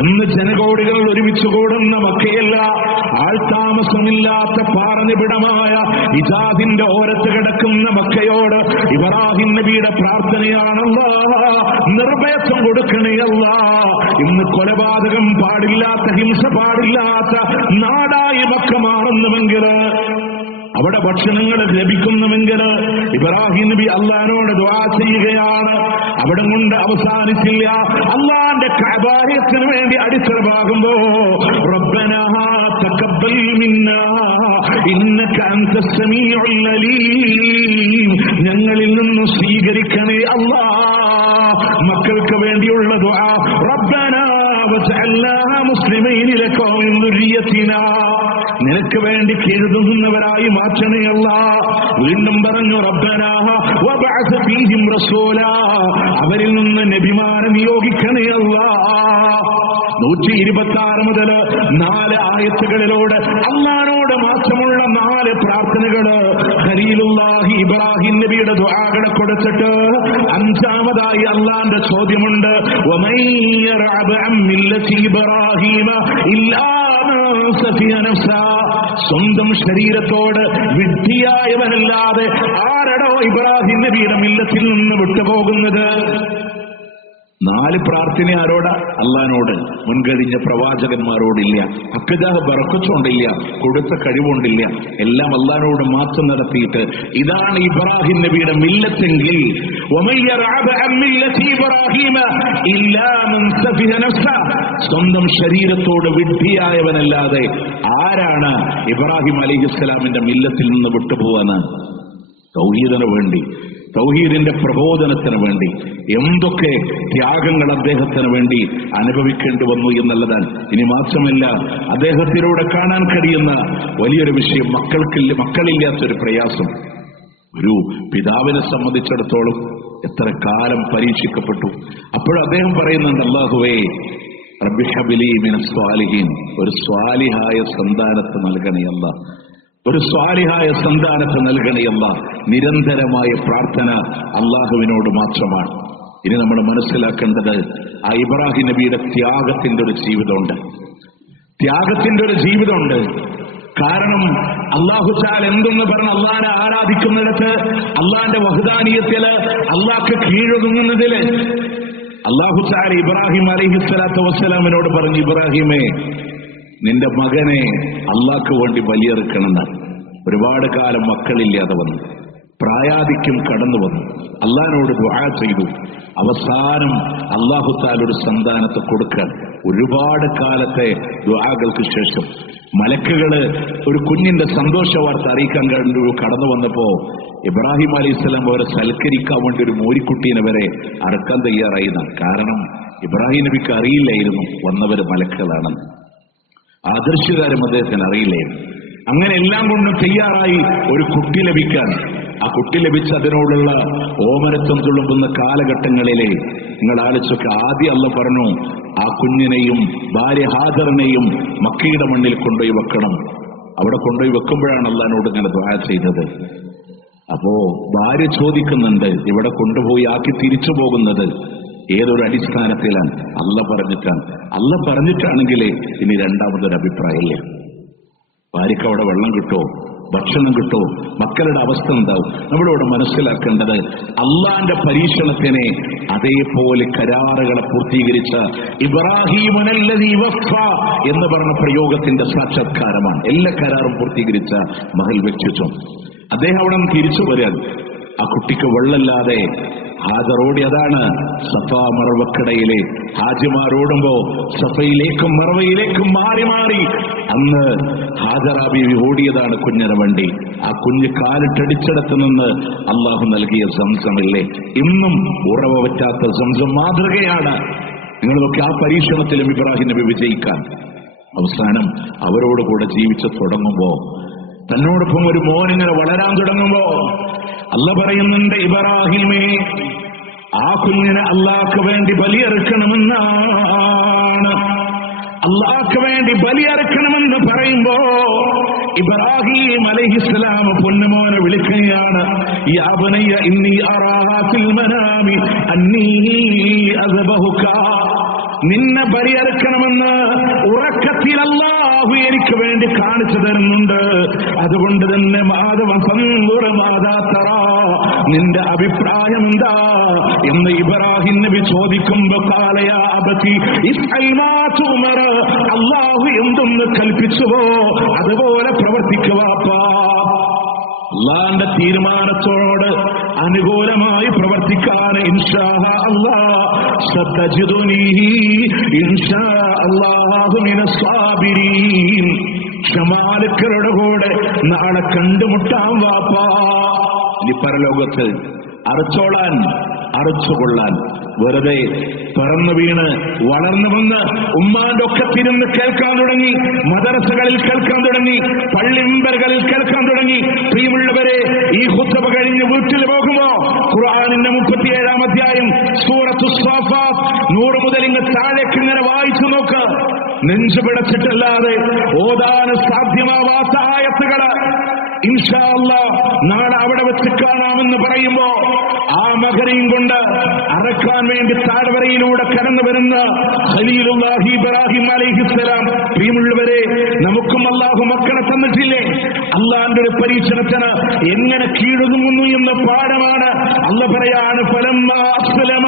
ഇന്ന് ജനകോടികൾ ഒരുമിച്ച് കൂടുന്ന മക്കയല്ല, ആൾതാമസമില്ലാത്ത പാറനിബിഡമായ ഇജാദിന്റെ ഓരത്ത് കിടക്കുന്ന മക്കയോട് ഇബ്രാഹിം നബിയുടെ പ്രാർത്ഥനയാണല്ലാ, നിർഭയത്വം കൊടുക്കണേയല്ലാ. ഇന്ന് കൊലപാതകം പാടില്ലാത്ത, ഹിംസ പാടില്ലാത്ത നാടായി മക്ക മാറുന്നുവെങ്കിൽ, അവിടെ ഭക്ഷണങ്ങൾ ലഭിക്കുന്നുവെങ്കിൽ ഇബ്രാഹിം നബി അള്ളാഹിനോട് ദുആ ചെയ്യുകയാണ്. അവിടെ കൊണ്ട് അവസാനിച്ചില്ല. അള്ളാന്റെ കഅബായത്തിന് വേണ്ടി അടിത്തറവാകുമ്പോ റബ്ബനാ തഖബ്ബൽ മിന്നാ ഇന്നക അൻതസ് സമീഉൽ അലീം, ഞങ്ങളിൽ നിന്ന് സ്വീകരിക്കണേ അല്ലാ. മക്കൾക്ക് വേണ്ടിയുള്ള ദുആ, റബ്ബനാ വജഅൽനാ മുസ്ലിമീന ലക വമിൻ ദുർരിയതിനാ, നിനക്ക് വേണ്ടി കീഴുതുന്നവരായി മാറ്റണേ അല്ലാ. വീണ്ടും പറഞ്ഞു റബ്ബനാ വബഅസ് ഫീഹിം റസൂലാ, അവരിൽ നിന്ന് നബിമാരെ നിയോഗിക്കണേ അല്ലാ. 126 മുതൽ 4 ആയത്തുകളിലൂടെ അല്ലാഹുവോട് മാത്രമുള്ള 4 പ്രാർത്ഥനകള് ഖലീലുല്ലാഹി ഇബ്രാഹിം നബിയുടെ ദുആകളെ കൊടുത്തിട്ട് 5ാമതായി അല്ലാഹുവിന്റെ ചോദ്യമുണ്ട്, വമൻ യർഅബ അൻ മില്ലതി ഇബ്രാഹീമ ഇല്ലാ മൻ സഫിയ നഫ്സാ, സ്വന്തം ശരീരത്തോട് വിഡ്ഢിയായവനല്ലാതെ ആരടോ ഇബ്രാഹിം നബിയുടെ മില്ലത്തിൽ നിന്ന് വിട്ടുപോകുന്നത്? 4 പ്രാർത്ഥന ആരോടാ? അള്ളാഹിനോട്. മുൻകഴിഞ്ഞ പ്രവാചകന്മാരോടില്ല, ഹക്കജാഹ് ബറക്കത്തുകൊണ്ടില്ല, കൊടുത്ത കഴിവുകൊണ്ടില്ല, എല്ലാം അള്ളാഹിനോട് മാത്രം നടത്തിയിട്ട് ഇതാണ് ഇബ്രാഹിം നബിയുടെ മില്ലത്തെങ്കിൽ സ്വന്തം ശരീരത്തോട് വിഡ്ഢിയായവനല്ലാതെ ആരാണ് ഇബ്രാഹിം അലൈഹിസ്സലാമിന്റെ മില്ലത്തിൽ നിന്ന് വിട്ടുപോവാന്? തൗഹീദിന് വേണ്ടി, തൗഹീദിന്റെ പ്രബോധനത്തിന് വേണ്ടി എന്തൊക്കെ ത്യാഗങ്ങൾ അദ്ദേഹത്തിന് വേണ്ടി അനുഭവിക്കേണ്ടി വന്നു എന്നുള്ളതാണ്. ഇനി മാത്രമല്ല, അദ്ദേഹത്തിലൂടെ കാണാൻ കഴിയുന്ന വലിയൊരു വിഷയം, മക്കളില്ലാത്തൊരു പ്രയാസം. ഒരു പിതാവിനെ സംബന്ധിച്ചിടത്തോളം എത്ര കാലം പരീക്ഷിക്കപ്പെട്ടു. അപ്പോഴും അദ്ദേഹം പറയുന്നുണ്ട്, അല്ലാഹുവേ റബ്ബി ഹബ്ലി മിനസ് സ്വാലിഹീൻ, ഒരു സ്വാലിഹായ സന്താനത്തെ നൽകണയല്ല, ഒരു സ്വാലിഹായ സന്താനത്തെ നൽകണയല്ല. നിരന്തരമായ പ്രാർത്ഥന അള്ളാഹുവിനോട് മാത്രമാണ്. ഇനി നമ്മൾ മനസ്സിലാക്കേണ്ടത്, ആ ഇബ്രാഹിം നബിയുടെ ത്യാഗത്തിന്റെ ഒരു ജീവിതമുണ്ട്, ത്യാഗത്തിന്റെ ഒരു ജീവിതമുണ്ട്. കാരണം അല്ലാഹു തആല എന്തെന്ന് പറഞ്ഞ് അള്ളാഹിനെ ആരാധിക്കുന്നിടത്ത്, അള്ളാഹിന്റെ വഹ്ദാനിയത്തില്, അള്ളാഹ്ക്ക് കീഴൊതുങ്ങുന്നതില് അല്ലാഹു തആല ഇബ്രാഹിം അലൈഹിസ്സലാത്തു വസ്സലാമിനോട് പറഞ്ഞു, ഇബ്രാഹിമേ, നിന്റെ മകനെ അള്ളാഹ്ക്ക് വേണ്ടി ബലിയെറുക്കണമെന്ന്. ഒരുപാട് കാലം മക്കളില്ലാതെ വന്നു, പ്രായാധിക്യം കടന്നു വന്നു, അള്ളാഹിനോട് ദുആ ചെയ്തു. അവസാനം അല്ലാഹു തആല ഒരു സന്താനത്തെ കൊടുക്കാൻ ഒരുപാട് കാലത്തെ ദുആകൾക്ക് ശേഷം മലക്കുകള് ഒരു കുഞ്ഞിന്റെ സന്തോഷ വാർത്ത അറിയിക്കാൻ കടന്നു വന്നപ്പോ ഇബ്രാഹിം അലൈഹിസ്സലാം അവരെ സൽക്കരിക്കാൻ വേണ്ടി ഒരു മോരിക്കുട്ടീനെ വരെ അറക്കാൻ തയ്യാറായിരുന്നു. കാരണം ഇബ്രാഹിം നബിക്ക് അറിയില്ലായിരുന്നു വന്നവര് മലക്കുകളാണെന്ന്. ആദർശകാരം അദ്ദേഹത്തിന് അറിയില്ലായിരുന്നു. അങ്ങനെ എല്ലാം കൊണ്ടും തയ്യാറായി ഒരു കുട്ടി ലഭിക്കാൻ. ആ കുട്ടി ലഭിച്ച് അതിനോടുള്ള ഓമനത്വം തുളുമ്പുന്ന കാലഘട്ടങ്ങളിലെ നിങ്ങൾ ആലോചിച്ചൊക്കെ ആദ്യം അല്ലാഹു പറഞ്ഞു, ആ കുഞ്ഞിനെയും ഭാര്യ ഹാജറിനെയും മക്കയുടെ മണ്ണിൽ കൊണ്ടുപോയി വെക്കണം. അവിടെ കൊണ്ടുപോയി വെക്കുമ്പോഴാണ് അല്ലാഹുവിനോട് ഇങ്ങനെ ദുആ ചെയ്തത്. അപ്പോ ഭാര്യ ചോദിക്കുന്നുണ്ട്, ഇവിടെ കൊണ്ടുപോയി ആക്കി തിരിച്ചു പോകുന്നത് ഏതൊരു അടിസ്ഥാനത്തിലാണ്? അല്ലാഹു പറഞ്ഞിട്ടാണ്. അല്ലാഹു പറഞ്ഞിട്ടാണെങ്കിൽ ഇനി രണ്ടാമതൊരു അഭിപ്രായമില്ല. ഭാര്യയ്ക്ക് അവിടെ വെള്ളം കിട്ടോ, ഭക്ഷണം കിട്ടോ, മക്കളുടെ അവസ്ഥ എന്താവും? നമ്മളിവിടെ മനസ്സിലാക്കേണ്ടത്, അള്ളാന്റെ പരീക്ഷണത്തിനെ അതേപോലെ കരാറുകളെ പൂർത്തീകരിച്ച ഇബ്രാഹീമുനല്ലദീ വഫ എന്ന് പറഞ്ഞ പ്രയോഗത്തിന്റെ സാക്ഷാത്കാരമാണ്. എല്ലാ കരാറും പൂർത്തീകരിച്ച മഹൽ വ്യക്തിത്വം. അദ്ദേഹം അവിടെ നിന്ന് തിരിച്ചു വരാൻ, ആ കുട്ടിക്ക് വെള്ളമില്ലാതെ ഹാജറോടി. അതാണ് സഫാ മറവക്കിടയിലെ ഹാജിമാരോടുമ്പോ സഫയിലേക്കും മറവയിലേക്കും മാറി മാറി അന്ന് ഹാജറ ബീവി ഓടിയതാണ് കുഞ്ഞിന് വേണ്ടി. ആ കുഞ്ഞ് കാലിട്ടടിച്ചിടത്ത് നിന്ന് അള്ളാഹു നൽകിയ സംസമില്ലേ, ഇന്നും ഉറവ പറ്റാത്ത സംസം മാതൃകയാണ്. നിങ്ങളൊക്കെ ആ പരീക്ഷണത്തിലും ഇബ്രാഹിം നബി വിജയിക്കാൻ അവസാനം അവരോടുകൂടെ ജീവിച്ചു തുടങ്ങുമ്പോ, തന്നോടൊപ്പം ഒരു മോനിങ്ങനെ വളരാൻ തുടങ്ങുമ്പോ അല്ലാഹു പറയുന്നുണ്ട്, ഇബ്രാഹിമേ, ആ കുഞ്ഞിനെ അള്ളാഹ്ക്ക് വേണ്ടി ബലിയെറുക്കണമെന്നാണ് സന്ദർഭമാണ്. അള്ളാഹ്ക്ക് വേണ്ടി ബലിയറുക്കണമെന്ന് പറയുമ്പോ ഇബ്രാഹിം അലൈഹിസ്സലാം പൊന്നുമോനെ വിളിക്കുകയാണ്, യാ ബനയ്യ ഇന്നി അറാ ഫിൽ മനാമി അന്നീ അസ്ബഹുക. നിന്നെ ബലിയറുക്കണമെന്ന് ഉറക്കത്തിൽ അല്ലാഹു എനിക്ക് വേണ്ടി കാണിച്ചു തരുന്നുണ്ട്. അതുകൊണ്ട് തന്നെ നിന്റെ അഭിപ്രായം എന്താ എന്ന് ഇബ്രാഹിം നബി ചോദിക്കുമ്പോ അല്ലാഹു എന്തൊന്ന് കൽപ്പിച്ചുവോ അതുപോലെ പ്രവർത്തിക്കുക. അള്ളാന്റെ തീരുമാനത്തോട് അനുകൂലമായി പ്രവർത്തിക്കാൻ ഇൻഷാ അല്ലാഹ് സതജിദുനി ഇൻഷാ അല്ലാഹു മിനസ് സാബിരീൻ. ക്ഷമാലുക്കളുടെ കൂടെ നാളെ കണ്ടുമുട്ടാം വാപ്പാ. ഇനി പരലോകത്ത് അറച്ചോളാൻ അറച്ചുകൊള്ളാൻ വെറുതെ പറന്നു വീണ് വളർന്നു വന്ന് ഉമ്മാന്റെ ഒക്കെ തിരുന്ന് കേൾക്കാൻ തുടങ്ങി, മദ്രസകളിൽ കേൾക്കാൻ തുടങ്ങി, പള്ളിമ്പറുകളിൽ കേൾക്കാൻ തുടങ്ങി. പ്രിയമുള്ളവരെ, ഈ ഖുത്ബ കഴിഞ്ഞ് വീട്ടിൽ പോകുമ്പോ ഖുർആനിന്റെ 37-ാം അധ്യായം സൂറത്തു സ്വാഫാത്ത് 100 മുതൽ ഇങ്ങ് താഴേക്ക് ഇങ്ങനെ വായിച്ചു നോക്ക്. നെഞ്ചു പിടച്ചിട്ടല്ലാതെ ഓതാൻ സാധ്യമാവാത്ത ആയത്തുകള് ഇൻഷാ അല്ലാഹ് നാളെ അവിടെ വെച്ച് കാണാമെന്ന് പറയുമ്പോ ആ മകനെയും കൊണ്ട് അറക്കാൻ വേണ്ടി താഴ്വരയിലൂടെ കടന്നു വരുന്ന ഖലീലുല്ലാഹി ഇബ്രാഹിം അലൈഹിസ്സലാം. പ്രിയമുള്ളവരെ, നമുക്കും അല്ലാഹു മക്കളെ തന്നിട്ടില്ലേ? അള്ളാന്റെ ഒരു പരീക്ഷണത്തിന് എങ്ങനെ കീഴൊതുങ്ങുന്നു എന്ന പാഠമാണ്. അല്ലാഹു പറയാണ്, ഫലമ്മാ അസ്ലമ,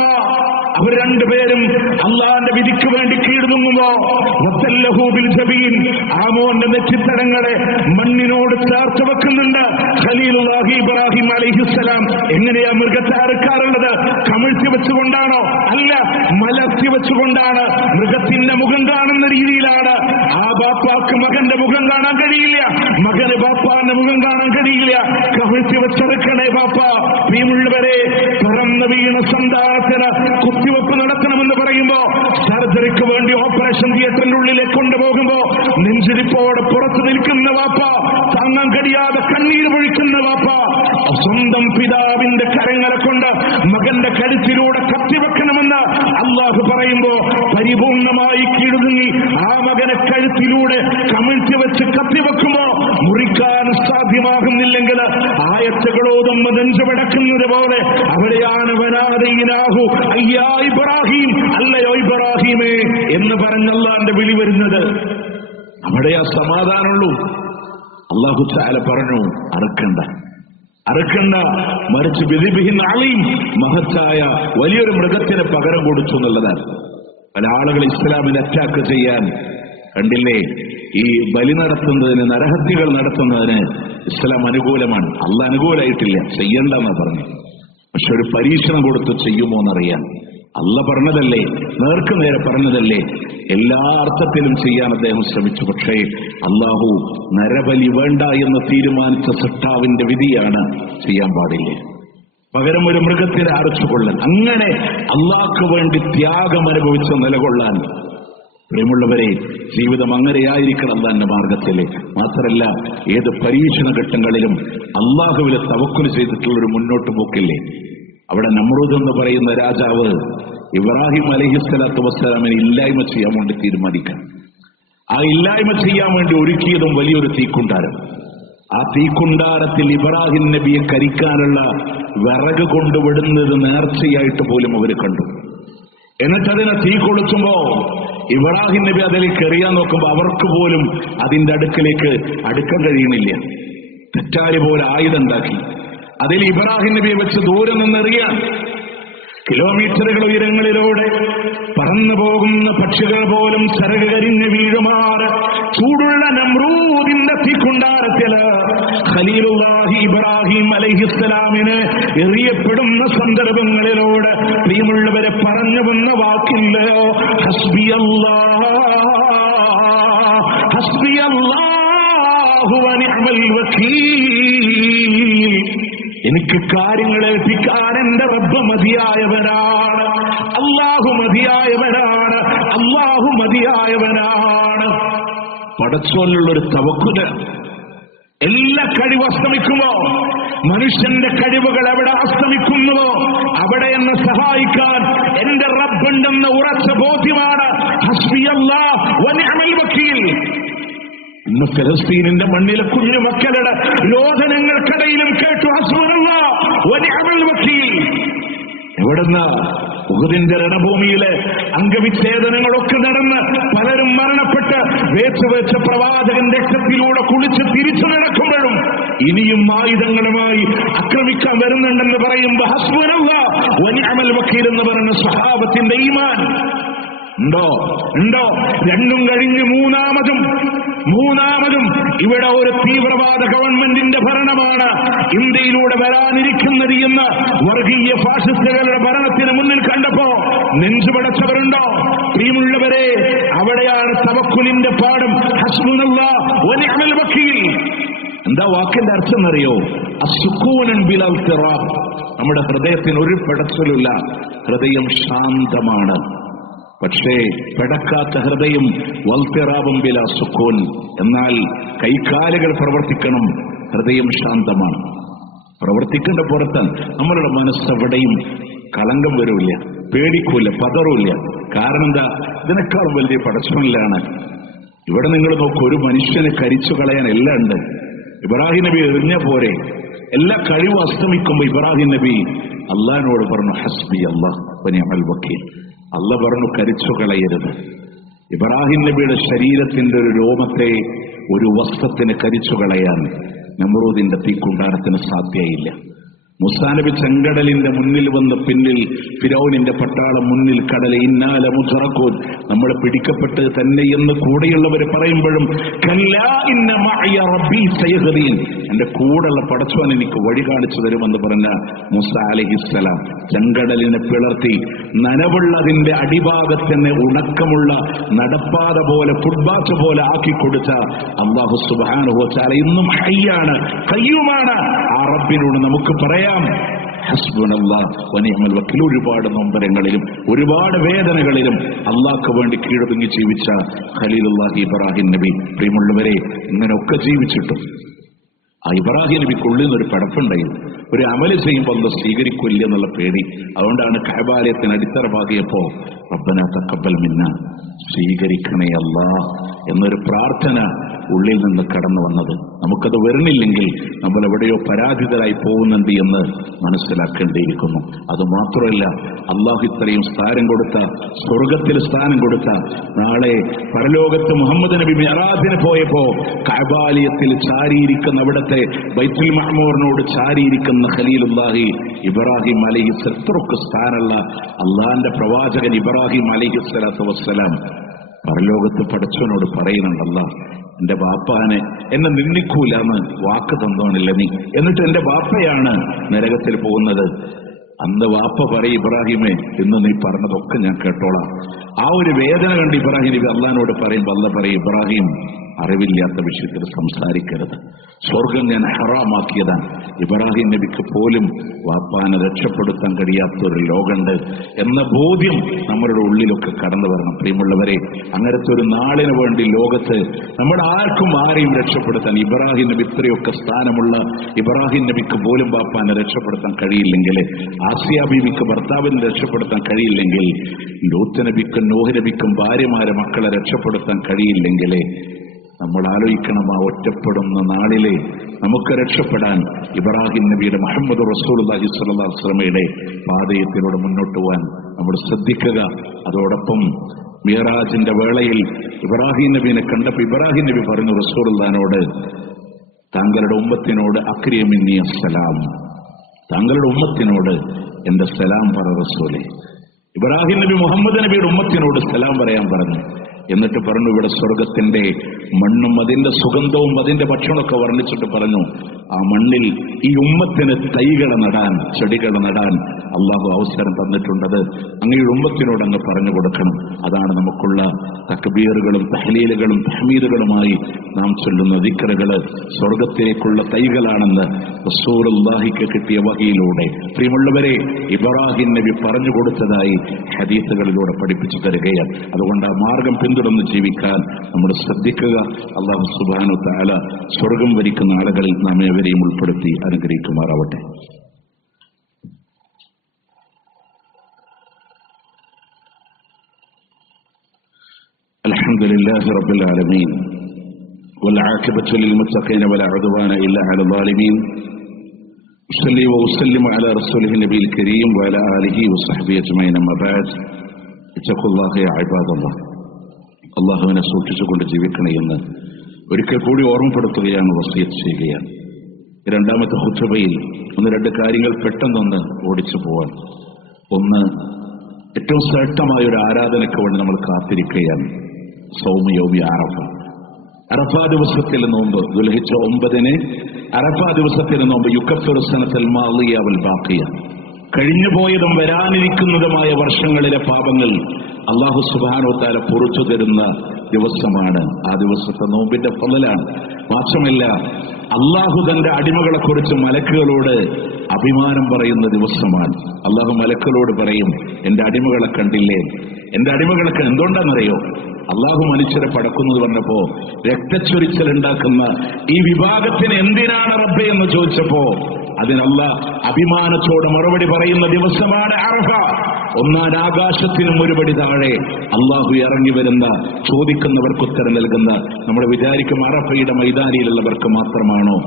അവർ രണ്ടുപേരും അള്ളാന്റെ വിധിക്ക് വേണ്ടി കീഴ്ന്നുമ്പോ ആമോന്റെ നെറ്റിത്തടങ്ങളെ മണ്ണിനോട് ചേർത്ത് വെക്കുന്നുണ്ട് ഖലീലുല്ലാഹി ഇബ്രാഹിം അലൈഹിസ്സലാം. എങ്ങനെയാ മൃഗത്തെ അറുക്കാറുള്ളത്? കമിഴ്ത്തി വെച്ചുകൊണ്ടാണോ? അല്ല, മലർത്തി വെച്ചുകൊണ്ടാണ്. മൃഗത്തിന്റെ മുഖം കാണുന്ന രീതിയിലാണ്. ആ ബാപ്പാക്ക് മകന്റെ മുഖം കാണാൻ കഴിയില്ല, മകന് ബാപ്പാന്റെ മുഖം കാണാൻ കഴിയില്ല. കമിഴ്ത്തി വെച്ചെടുക്കണേ ബാപ്പ. പ്രിയമുള്ളവരെ, പിറന്നു വീണ സന്താനത്തിന് കുത്തിവെപ്പ് നടത്തണമെന്ന് പറയുമ്പോ, സർജറിക്ക് വേണ്ടി ഓപ്പറേഷൻ തിയേറ്ററിന്റെ ഉള്ളിലേക്ക് കൊണ്ടുപോകുമ്പോ നെഞ്ചിരിപ്പോടെ പുറത്തു നിൽക്കുന്ന വാപ്പ, താങ്ങാൻ കഴിയാതെ കണ്ണീര് പൊഴിക്കുന്ന വാപ്പ, സ്വന്തം പിതാവിന്റെ കരങ്ങളെ കൊണ്ട് മകന്റെ കഴുത്തിലൂടെ കത്തിവെക്കണമെന്ന് അല്ലാഹു പറയുമ്പോ പരിപൂർണമായി കീഴൊതുങ്ങി ആ മകനെ കഴുത്തിലൂടെ കമിഴ്ത്തി വെച്ച് കത്തിവെക്കുമ്പോ മുറിക്കാൻ സാധ്യമാകുന്നില്ലെങ്കിൽ ആയത്തുകളോതും നെഞ്ചുപടക്കുന്നത് പോലെ അവിടെയാണ് വനാദൈനാഹു അയ്യാ ഇബ്രാഹിം, അല്ലയോ ഇബ്രാഹിമേ എന്ന് പറഞ്ഞ അല്ലാഹുവിന്റെ വിളി വരുന്നത്. അവിടെയാ സമാധാനമുള്ളൂ. അല്ലാഹു തആല പറഞ്ഞു, അറുക്കണ്ട, അറുക്കണ്ട, മറിച്ച് ബിദിബിഹിൻ അലീം, മഹത്തായ വലിയൊരു മൃഗത്തിന് പകരം കൊടുത്തു എന്നുള്ളതാണ്. പല ആളുകൾ ഇസ്ലാമിനെ അറ്റാക്ക് ചെയ്യാൻ കണ്ടില്ലേ, ഈ ബലി നടത്തുന്നതിന്, നരഹത്യകൾ നടത്തുന്നതിന് ഇസ്ലാം അനുകൂലമാണ്. അള്ളാഹ് അനുകൂലമായിട്ടില്ല, ചെയ്യണ്ടെന്നാ പറഞ്ഞു. പക്ഷെ ഒരു പരീക്ഷണം കൊടുത്ത് ചെയ്യുമോ എന്നറിയാൻ. അള്ളാഹ് പറഞ്ഞതല്ലേ, നേർക്ക് നേരെ പറഞ്ഞതല്ലേ, എല്ലാ അർത്ഥത്തിലും ചെയ്യാൻ അദ്ദേഹം ശ്രമിച്ചു. പക്ഷേ അള്ളാഹു നരബലി വേണ്ട എന്ന് തീരുമാനിച്ച സൃഷ്ടാവിന്റെ വിധിയാണ്, ചെയ്യാൻ പാടില്ല. പകരം ഒരു മൃഗത്തിനെ അറച്ചുകൊള്ളാൻ, അങ്ങനെ അള്ളാഹ്ക്ക് വേണ്ടി ത്യാഗം അനുഭവിച്ച് നിലകൊള്ളാൻ. പ്രിയമുള്ളവരെ, ജീവിതം അങ്ങനെയായിരിക്കണം അള്ളാന്റെ മാർഗത്തില്. മാത്രമല്ല, ഏത് പരീക്ഷണ ഘട്ടങ്ങളിലും അള്ളാഹുവിലെ തവക്കുൽ ചെയ്തിട്ടുള്ളൊരു മുന്നോട്ട് പോക്കില്ലേ. അവിടെ നമ്രൂദ് എന്ന് പറയുന്ന രാജാവ് ഇബ്രാഹിം അലൈഹിസ്സലാത്തു വസ്സലാമിനെ ഇല്ലായ്മ ചെയ്യാൻ വേണ്ടി തീരുമാനിക്കാം. ആ ഇല്ലായ്മ ചെയ്യാൻ വേണ്ടി ഒരുക്കിയതും വലിയൊരു തീക്കുണ്ടാരം. ആ തീക്കുണ്ടാരത്തിൽ ഇബ്രാഹിം നബിയെ കരിക്കാനുള്ള വിറക് കൊണ്ടുവിടുന്നത് നേർച്ചയായിട്ട് പോലും അവർ കണ്ടു. എന്നിട്ടതിനെ തീ കൊളുത്തുമ്പോ ഇബ്രാഹിം നബി അതിലേക്ക് എറിയാൻ നോക്കുമ്പോ അവർക്ക് പോലും അതിന്റെ അടുക്കലേക്ക് അടുക്കാൻ കഴിയണില്ല. തെറ്റാരി പോലെ ആയുധം ഉണ്ടാക്കി അതിൽ ഇബ്രാഹിം നബിയെ വെച്ച് ദൂരെ നിന്നെറിയാൻ. കിലോമീറ്ററുകൾ ഉയരങ്ങളിലൂടെ പറന്നു പോകുന്ന പക്ഷികൾ പോലും ചിറകരിഞ്ഞ് വീഴുമാറ് ചൂടുള്ള നമ്രൂദിന്റെ തീക്കുണ്ടാരത്തില് ഖലീലുല്ലാഹി ഇബ്രാഹിം അലൈഹിസ്സലാമിന് എറിയപ്പെടുന്ന സന്ദർഭങ്ങളിലൂടെ പ്രിയമുള്ളവരെ പറഞ്ഞു വന്ന വാക്കില്ലയോ, ഹസ്ബിയല്ലാഹ് ഹസ്ബിയല്ലാഹു വ നിഅമൽ വകീൽ. എനിക്ക് കാര്യങ്ങൾ ഏൽപ്പിക്കാൻ എന്റെ റബ്ബ് മതിയായവനാണ്, അല്ലാഹു മതിയായവനാണ്, അല്ലാഹു മതിയായവനാണ്. പടച്ചോനിലുള്ളൊരു തവക്കുല്. എല്ലാ കഴിവ് അസ്തമിക്കുമ്പോ മനുഷ്യന്റെ കഴിവുകൾ എവിടെ അസ്തമിക്കുന്നുവോ അവിടെ എന്നെ സഹായിക്കാൻ എന്റെ റബ്ബുണ്ടെന്ന ഉറച്ച ബോധ്യമാണ് ഹസ്ബിയല്ലാഹ് വനിഅമൽ വക്കീൽ. ഇന്ന് ഫലസ്തീനിന്റെ മണ്ണിലെ കുഞ്ഞു മക്കളുടെ രോദനങ്ങൾക്കിടയിലും കേട്ടു ഹസ്ബുനല്ലാഹ് വനിഅമൽ വക്കീൽ. എവിടുന്ന? ഉഹുദിന്റെ രണഭൂമിയിലെ അംഗവിച്ഛേദനങ്ങളൊക്കെ നടന്ന് പലരും മരണപ്പെട്ട് വേച്ച പ്രവാചകൻ രക്തത്തിലൂടെ കുളിച്ച് തിരിച്ചു നടക്കുമ്പോഴും ഇനിയും ആയുധങ്ങളുമായി ആക്രമിക്കാൻ വരുന്നുണ്ടെന്ന് പറയുമ്പോൾ ഹസ്ബുനല്ലാഹ് വനിഅമൽ വക്കീൽ എന്ന് പറയുന്ന സ്വഹാബത്തിന്റെ ഈമാൻ ഉണ്ടോ? രണ്ടും കഴിഞ്ഞ് മൂന്നാമതും ഇവിടെ ഒരു തീവ്രവാദ ഗവൺമെന്റിന്റെ ഭരണമാണ് ഇന്ത്യയിലൂടെ വരാനിരിക്കുന്നത് എന്ന് വർഗീയ ഫാഷിസ്റ്റുകളുടെ ഭരണത്തിന് മുന്നിൽ കണ്ടപ്പോ നെഞ്ചുപടച്ചവരുണ്ടോ? പ്രിയമുള്ളവരെ, അവിടെയാണ് തവക്കുലിന്റെ പാഠം. ഹസ്ബുനല്ലാഹ് വനിഅമൽ വക്കീൽ. എന്താ വാക്കിന്റെ അർത്ഥം എന്നറിയോ? അസ്സുകൂനൻ ബിലാ ഇൽതിറാബ്. നമ്മുടെ ഹൃദയത്തിന് ഒരു പിടച്ചിലില്ല, ഹൃദയം ശാന്തമാണ്. പക്ഷേ പെടക്കാത്ത ഹൃദയം വൽത്തിറാബും ബിലാ സുക്കൂൻ. എന്നാൽ കൈകാലുകൾ പ്രവർത്തിക്കണം, ഹൃദയം ശാന്തമാണ്. പ്രവർത്തിക്കേണ്ട പുറത്ത് നമ്മളുടെ മനസ്സെവിടെയും കളങ്കം വരില്ല, പേടിക്കൂല, പതറില്ല. കാരണം എന്താ? ഇതിനേക്കാളും വലിയ പടച്ചവനിലാണ്. ഇവിടെ നിങ്ങൾ നോക്കൂ, ഒരു മനുഷ്യനെ കരിച്ചു കളയാൻ എല്ലാം ഉണ്ട്. ഇബ്രാഹിം നബി എറിഞ്ഞ പോരെ, എല്ലാ കഴിവും അസ്തമിക്കുമ്പോ ഇബ്രാഹിം നബി അള്ളാഹിനോട് പറഞ്ഞു ഹസ്ബി അല്ലാഹ് വനിഅമൽ വക്കീൽ. അല്ല പറഞ്ഞു കരിച്ചു കളയരുത്. ഇബ്രാഹിം നബിയുടെ ശരീരത്തിന്റെ ഒരു രോമത്തെ, ഒരു വസ്ത്രത്തിന് കരിച്ചു കളയാൻ നമ്രൂദിന്റെ തീക്കുണ്ടാരത്തിന് സാധ്യയില്ല. മൂസാ നബി ചെങ്കടലിന്റെ മുന്നിൽ വന്ന് പിന്നിൽ ഫിരൗനിന്റെ പട്ടാളം മുന്നിൽ കടലെ ഇന്നാല മുദ്റഖൂൻ, നമ്മൾ പിടിക്കപ്പെട്ട് തന്നെ എന്ന് കൂടെയുള്ളവർ പറയുമ്പോഴും കല്ലാ ഇന്ന മഅയ റബ്ബി സയഹ്ദീൻ, എന്റെ കൂടെയുള്ള പടച്ചവൻ എനിക്ക് വഴി കാണിച്ചു തരുമെന്ന് പറഞ്ഞ മൂസാ അലൈഹിസ്സലാം ചെങ്കടലിനെ പിളർത്തി നനവുള്ളതിന്റെ അടിഭാഗത്തിന് ഉണക്കമുള്ള നടപ്പാത പോലെ, ഫുട്ബാത്ത് പോലെ ആക്കി കൊടുത്ത അല്ലാഹു സുബ്ഹാനഹു വ തആല ഇന്നും ഹയ്യാണ്, ഖയ്യൂമാണ്. ആ റബ്ബിനോട് നമുക്ക് പറയാം ഹസ്ബുനല്ലാഹ് വനിഅമൽ വക്കീൽ. ഒരുപാട് നൊമ്പരങ്ങളിലും ഒരുപാട് വേദനകളിലും അള്ളാഹ്ക്ക് വേണ്ടി കീഴടങ്ങി ജീവിച്ച ഖലീലുല്ലാഹി ഇബ്രാഹിം നബി. പ്രിയമുള്ളവരെ, ഇങ്ങനെയൊക്കെ ജീവിച്ചിട്ടും ആ ഇബ്രാഹിം നബിക്കുള്ളിൽ നിന്നൊരു പടപ്പുണ്ടായിരുന്നു. ഒരു അമല് ചെയ്യുമ്പോൾ അത് സ്വീകരിക്കില്ല എന്നുള്ള പേടി. അതുകൊണ്ടാണ് കഅബാലയത്തിന് അടിത്തറ പാകിയപ്പോ റബ്ബനാ തഖബ്ബൽ മിന്നാ, സ്വീകരിക്കണേ അല്ലാഹ് എന്നൊരു പ്രാർത്ഥന ഉള്ളിൽ നിന്ന് കടന്നു വന്നത്. നമുക്കത് വരുന്നില്ലെങ്കിൽ നമ്മൾ എവിടെയോ പരാജിതരായി പോകുന്നുണ്ട് എന്ന് മനസ്സിലാക്കേണ്ടിയിരിക്കുന്നു. അതുമാത്രമല്ല, അള്ളാഹു ഇത്രയും സ്ഥാനം കൊടുത്ത, സ്വർഗത്തിൽ സ്ഥാനം കൊടുത്ത, നാളെ പരലോകത്ത് മുഹമ്മദ് നബി മിഅ്റാജിന് പോയപ്പോ കഅബാലയത്തിൽ ചാരിയിരിക്കുന്ന, അവിടുത്തെ ബൈത്തുൽ മഅ്മൂറിനോട് ചാരിയിരിക്കുന്ന ഖലീലുല്ലാഹി ഇബ്രാഹിം അലൈഹിസ്സലാം, എത്രയൊക്കെ സ്ഥാനമുള്ള അള്ളാഹിന്റെ പ്രവാചകൻ ഇബ്രാഹിം അലൈഹിസ്സലാത്തു വസ്സലാം പരലോകത്ത് പടച്ചവനോട് പറയുന്നുണ്ടല്ല, എന്റെ ബാപ്പാനെ എന്നെ നിന്ദിക്കൂല എന്ന് വാക്ക് തന്നോണില്ല നീ, എന്നിട്ട് എന്റെ ബാപ്പയാണ് നരകത്തിൽ പോകുന്നത്. അന്ന് വാപ്പ പറയും, ഇബ്രാഹിമേ ഇന്ന് നീ പറഞ്ഞതൊക്കെ ഞാൻ കേട്ടോളാം. ആ ഒരു വേദന കണ്ട് ഇബ്രാഹിം നബി അള്ളാഹിനോട് പറയുമ്പോൾ അള്ളാഹ് പറയും, ഇബ്രാഹിം അറിവില്ലാത്ത വിഷയത്തിൽ സംസാരിക്കരുത്, സ്വർഗം ഞാൻ ഹറാമാക്കിയതാണ്. ഇബ്രാഹിം നബിക്ക് പോലും വാപ്പാനെ രക്ഷപ്പെടുത്താൻ കഴിയാത്തൊരു ലോകമുണ്ട് എന്ന ബോധ്യം നമ്മളുടെ ഉള്ളിലൊക്കെ കടന്നു വരണം. പ്രിയമുള്ളവരെ, അങ്ങനത്തെ ഒരു നാളിന് വേണ്ടി ലോകത്ത് നമ്മൾ ആർക്കും ആരെയും രക്ഷപ്പെടുത്താൻ, ഇബ്രാഹിം നബി ഇത്രയൊക്കെ സ്ഥാനമുള്ള ഇബ്രാഹിം നബിക്ക് പോലും വാപ്പാനെ രക്ഷപ്പെടുത്താൻ കഴിയില്ലെങ്കിൽ, ആസിയ ബീവിക്ക് ഭർത്താവിനെ രക്ഷപ്പെടുത്താൻ കഴിയില്ലെങ്കിൽ, ലൂത്ത് നബിക്കും നോഹ് നബിക്കും ഭാര്യമാരെ മക്കളെ രക്ഷപ്പെടുത്താൻ കഴിയില്ലെങ്കിൽ, നമ്മൾ ആലോചിക്കണം, ആ ഒറ്റപ്പെടുന്ന നാളിലെ നമുക്ക് രക്ഷപ്പെടാൻ ഇബ്രാഹിം നബിയുടെ മുഹമ്മദ് റസൂലുള്ളാഹി സ്വല്ലല്ലാഹു അലൈഹി വസല്ലമയുടെ പാതയത്തിലൂടെ മുന്നോട്ട് പോകാൻ നമ്മൾ ശ്രദ്ധിക്കുക. അതോടൊപ്പം മിഅ്റാജിന്റെ വേളയിൽ ഇബ്രാഹിം നബിയെ കണ്ടപ്പോൾ ഇബ്രാഹിം നബി പറഞ്ഞു റസൂലുള്ളാഹിനോട്, താങ്കളുടെ ഉമ്മത്തിനോട് അക്രിമിന്നി അസ്സലാം, താങ്കളുടെ ഉമ്മത്തിനോട് എന്റെ സലാം പറ റസൂലേ. ഇബ്രാഹിം നബി മുഹമ്മദ് നബിയുടെ ഉമ്മത്തിനോട് സലാം പറയാൻ പറഞ്ഞു. എന്നിട്ട് പറഞ്ഞു, ഇവിടെ സ്വർഗത്തിന്റെ മണ്ണും അതിന്റെ സുഗന്ധവും അതിന്റെ ഭക്ഷണമൊക്കെ വർണ്ണിച്ചിട്ട് പറഞ്ഞു, ആ മണ്ണിൽ ഈ ഉമ്മത്തിന് തൈകളെ നടാൻ, ചെടികളെ നടാൻ അള്ളാഹു അവസരം തന്നിട്ടുണ്ടത് അങ്ങയുടെ ഉമ്മത്തിനോട് അങ്ങ് പറഞ്ഞു കൊടുക്കണം. അതാണ് നമുക്കുള്ള തക്ബീറുകളും തഹ്ലീലുകളും തഹ്മീദുകളുമായി നാം ചൊല്ലുന്ന ദിക്റുകള് സ്വർഗത്തിലേക്കുള്ള തൈകളാണെന്ന് റസൂലുള്ളാഹിക്ക് കിട്ടിയ വഹിയിലൂടെ പ്രിയമുള്ളവരെ ഇബ്രാഹിം നബി പറഞ്ഞു കൊടുത്തതായി ഹദീസുകളിലൂടെ പഠിപ്പിച്ചു തരികയാണ്. അതുകൊണ്ട് ആ മാർഗം പിന്തുടർന്ന് ജീവിക്കാൻ നമ്മൾ ശ്രദ്ധിക്കുക. അല്ലാഹു സുബ്ഹാനഹു വ തആല സ്വർഗം വരിക്കുന്ന ആളുകളിൽ നാം ഏവരെയും ഉൾപ്പെടുത്തി അനുഗ്രഹിക്കുമാറാവട്ടെ. അൽഹംദുലില്ലാഹി റബ്ബിൽ ആലമീൻ والعاقبة للمتقين ولا عدوان إلا على الظالمين. أصلي وأسلم على رسوله النبي الكريم وعلى آله وصحبه أجمعين. أما بعد اتقوا الله يا عباد الله. അള്ളാഹുവിനെ സൂക്ഷിച്ചുകൊണ്ട് ജീവിക്കണമെന്ന് ഒരിക്കൽ കൂടി ഓർമ്മപ്പെടുത്തുകയാണ്, വസിയത്ത് ചെയ്യുകയാണ്. രണ്ടാമത്തെ ഖുത്ബയിൽ ഒന്ന് രണ്ട് കാര്യങ്ങൾ പെട്ടെന്നൊന്ന് ഓടിച്ചു പോവാൻ. ഒന്ന്, ഏറ്റവും ശ്രേഷ്ഠമായ ഒരു ആരാധനയ്ക്ക് വേണ്ടി നമ്മൾ കാത്തിരിക്കുകയാണ്. സൗമ യൗമി അറഫ. അറഫാ ദിവസത്തിൽ നോമ്പ്, ദുൽഹിജ്ജ 9 അറഫാ ദിവസത്തിൽ നോമ്പ്. യുകഫിറു സനത്തൽ മാളിയ വൽ ബാഖിയ. കഴിഞ്ഞുപോയതും വരാനിരിക്കുന്നതുമായ വർഷങ്ങളിലെ പാപങ്ങൾ അല്ലാഹു സുബ്ഹാനഹു വ തആല പുറത്തു തരുന്ന ദിവസമാണ്. ആ ദിവസത്തെ നോമ്പിന്റെ ഫളലാണ്. മാത്രമല്ല, അല്ലാഹു തന്റെ അടിമകളെ കുറിച്ച് മലക്കുകളോട് അഭിമാനം പറയുന്ന ദിവസമാണ്. അല്ലാഹു മലക്കുകളോട് പറയും, എന്റെ അടിമകളെ കണ്ടില്ലേ? എന്റെ അടിമകൾക്ക് എന്തുകൊണ്ടാണെന്നറിയോ? അല്ലാഹു മനുഷ്യരെ പടക്കുന്നത് പറഞ്ഞപ്പോ രക്തച്ചൊരിച്ചലുണ്ടാക്കുന്ന ഈ വിഭാഗത്തിന് എന്തിനാണ് റബ്ബേ എന്ന് ചോദിച്ചപ്പോ അതിനല്ല അഭിമാനത്തോടെ മറുപടി പറയുന്ന ദിവസമാണ് അറഫ. ഒന്നാം ആകാശത്തിനും ഒരുപടി താഴെ അല്ലാഹു ഇറങ്ങി വരുന്ന, ചോദിക്കുന്നവർക്ക് ഉത്തരം നൽകുന്ന. നമ്മൾ വിചാരിക്കും അറഫയുടെ മൈതാനിയിലുള്ളവർക്ക് മാത്രമാണോ?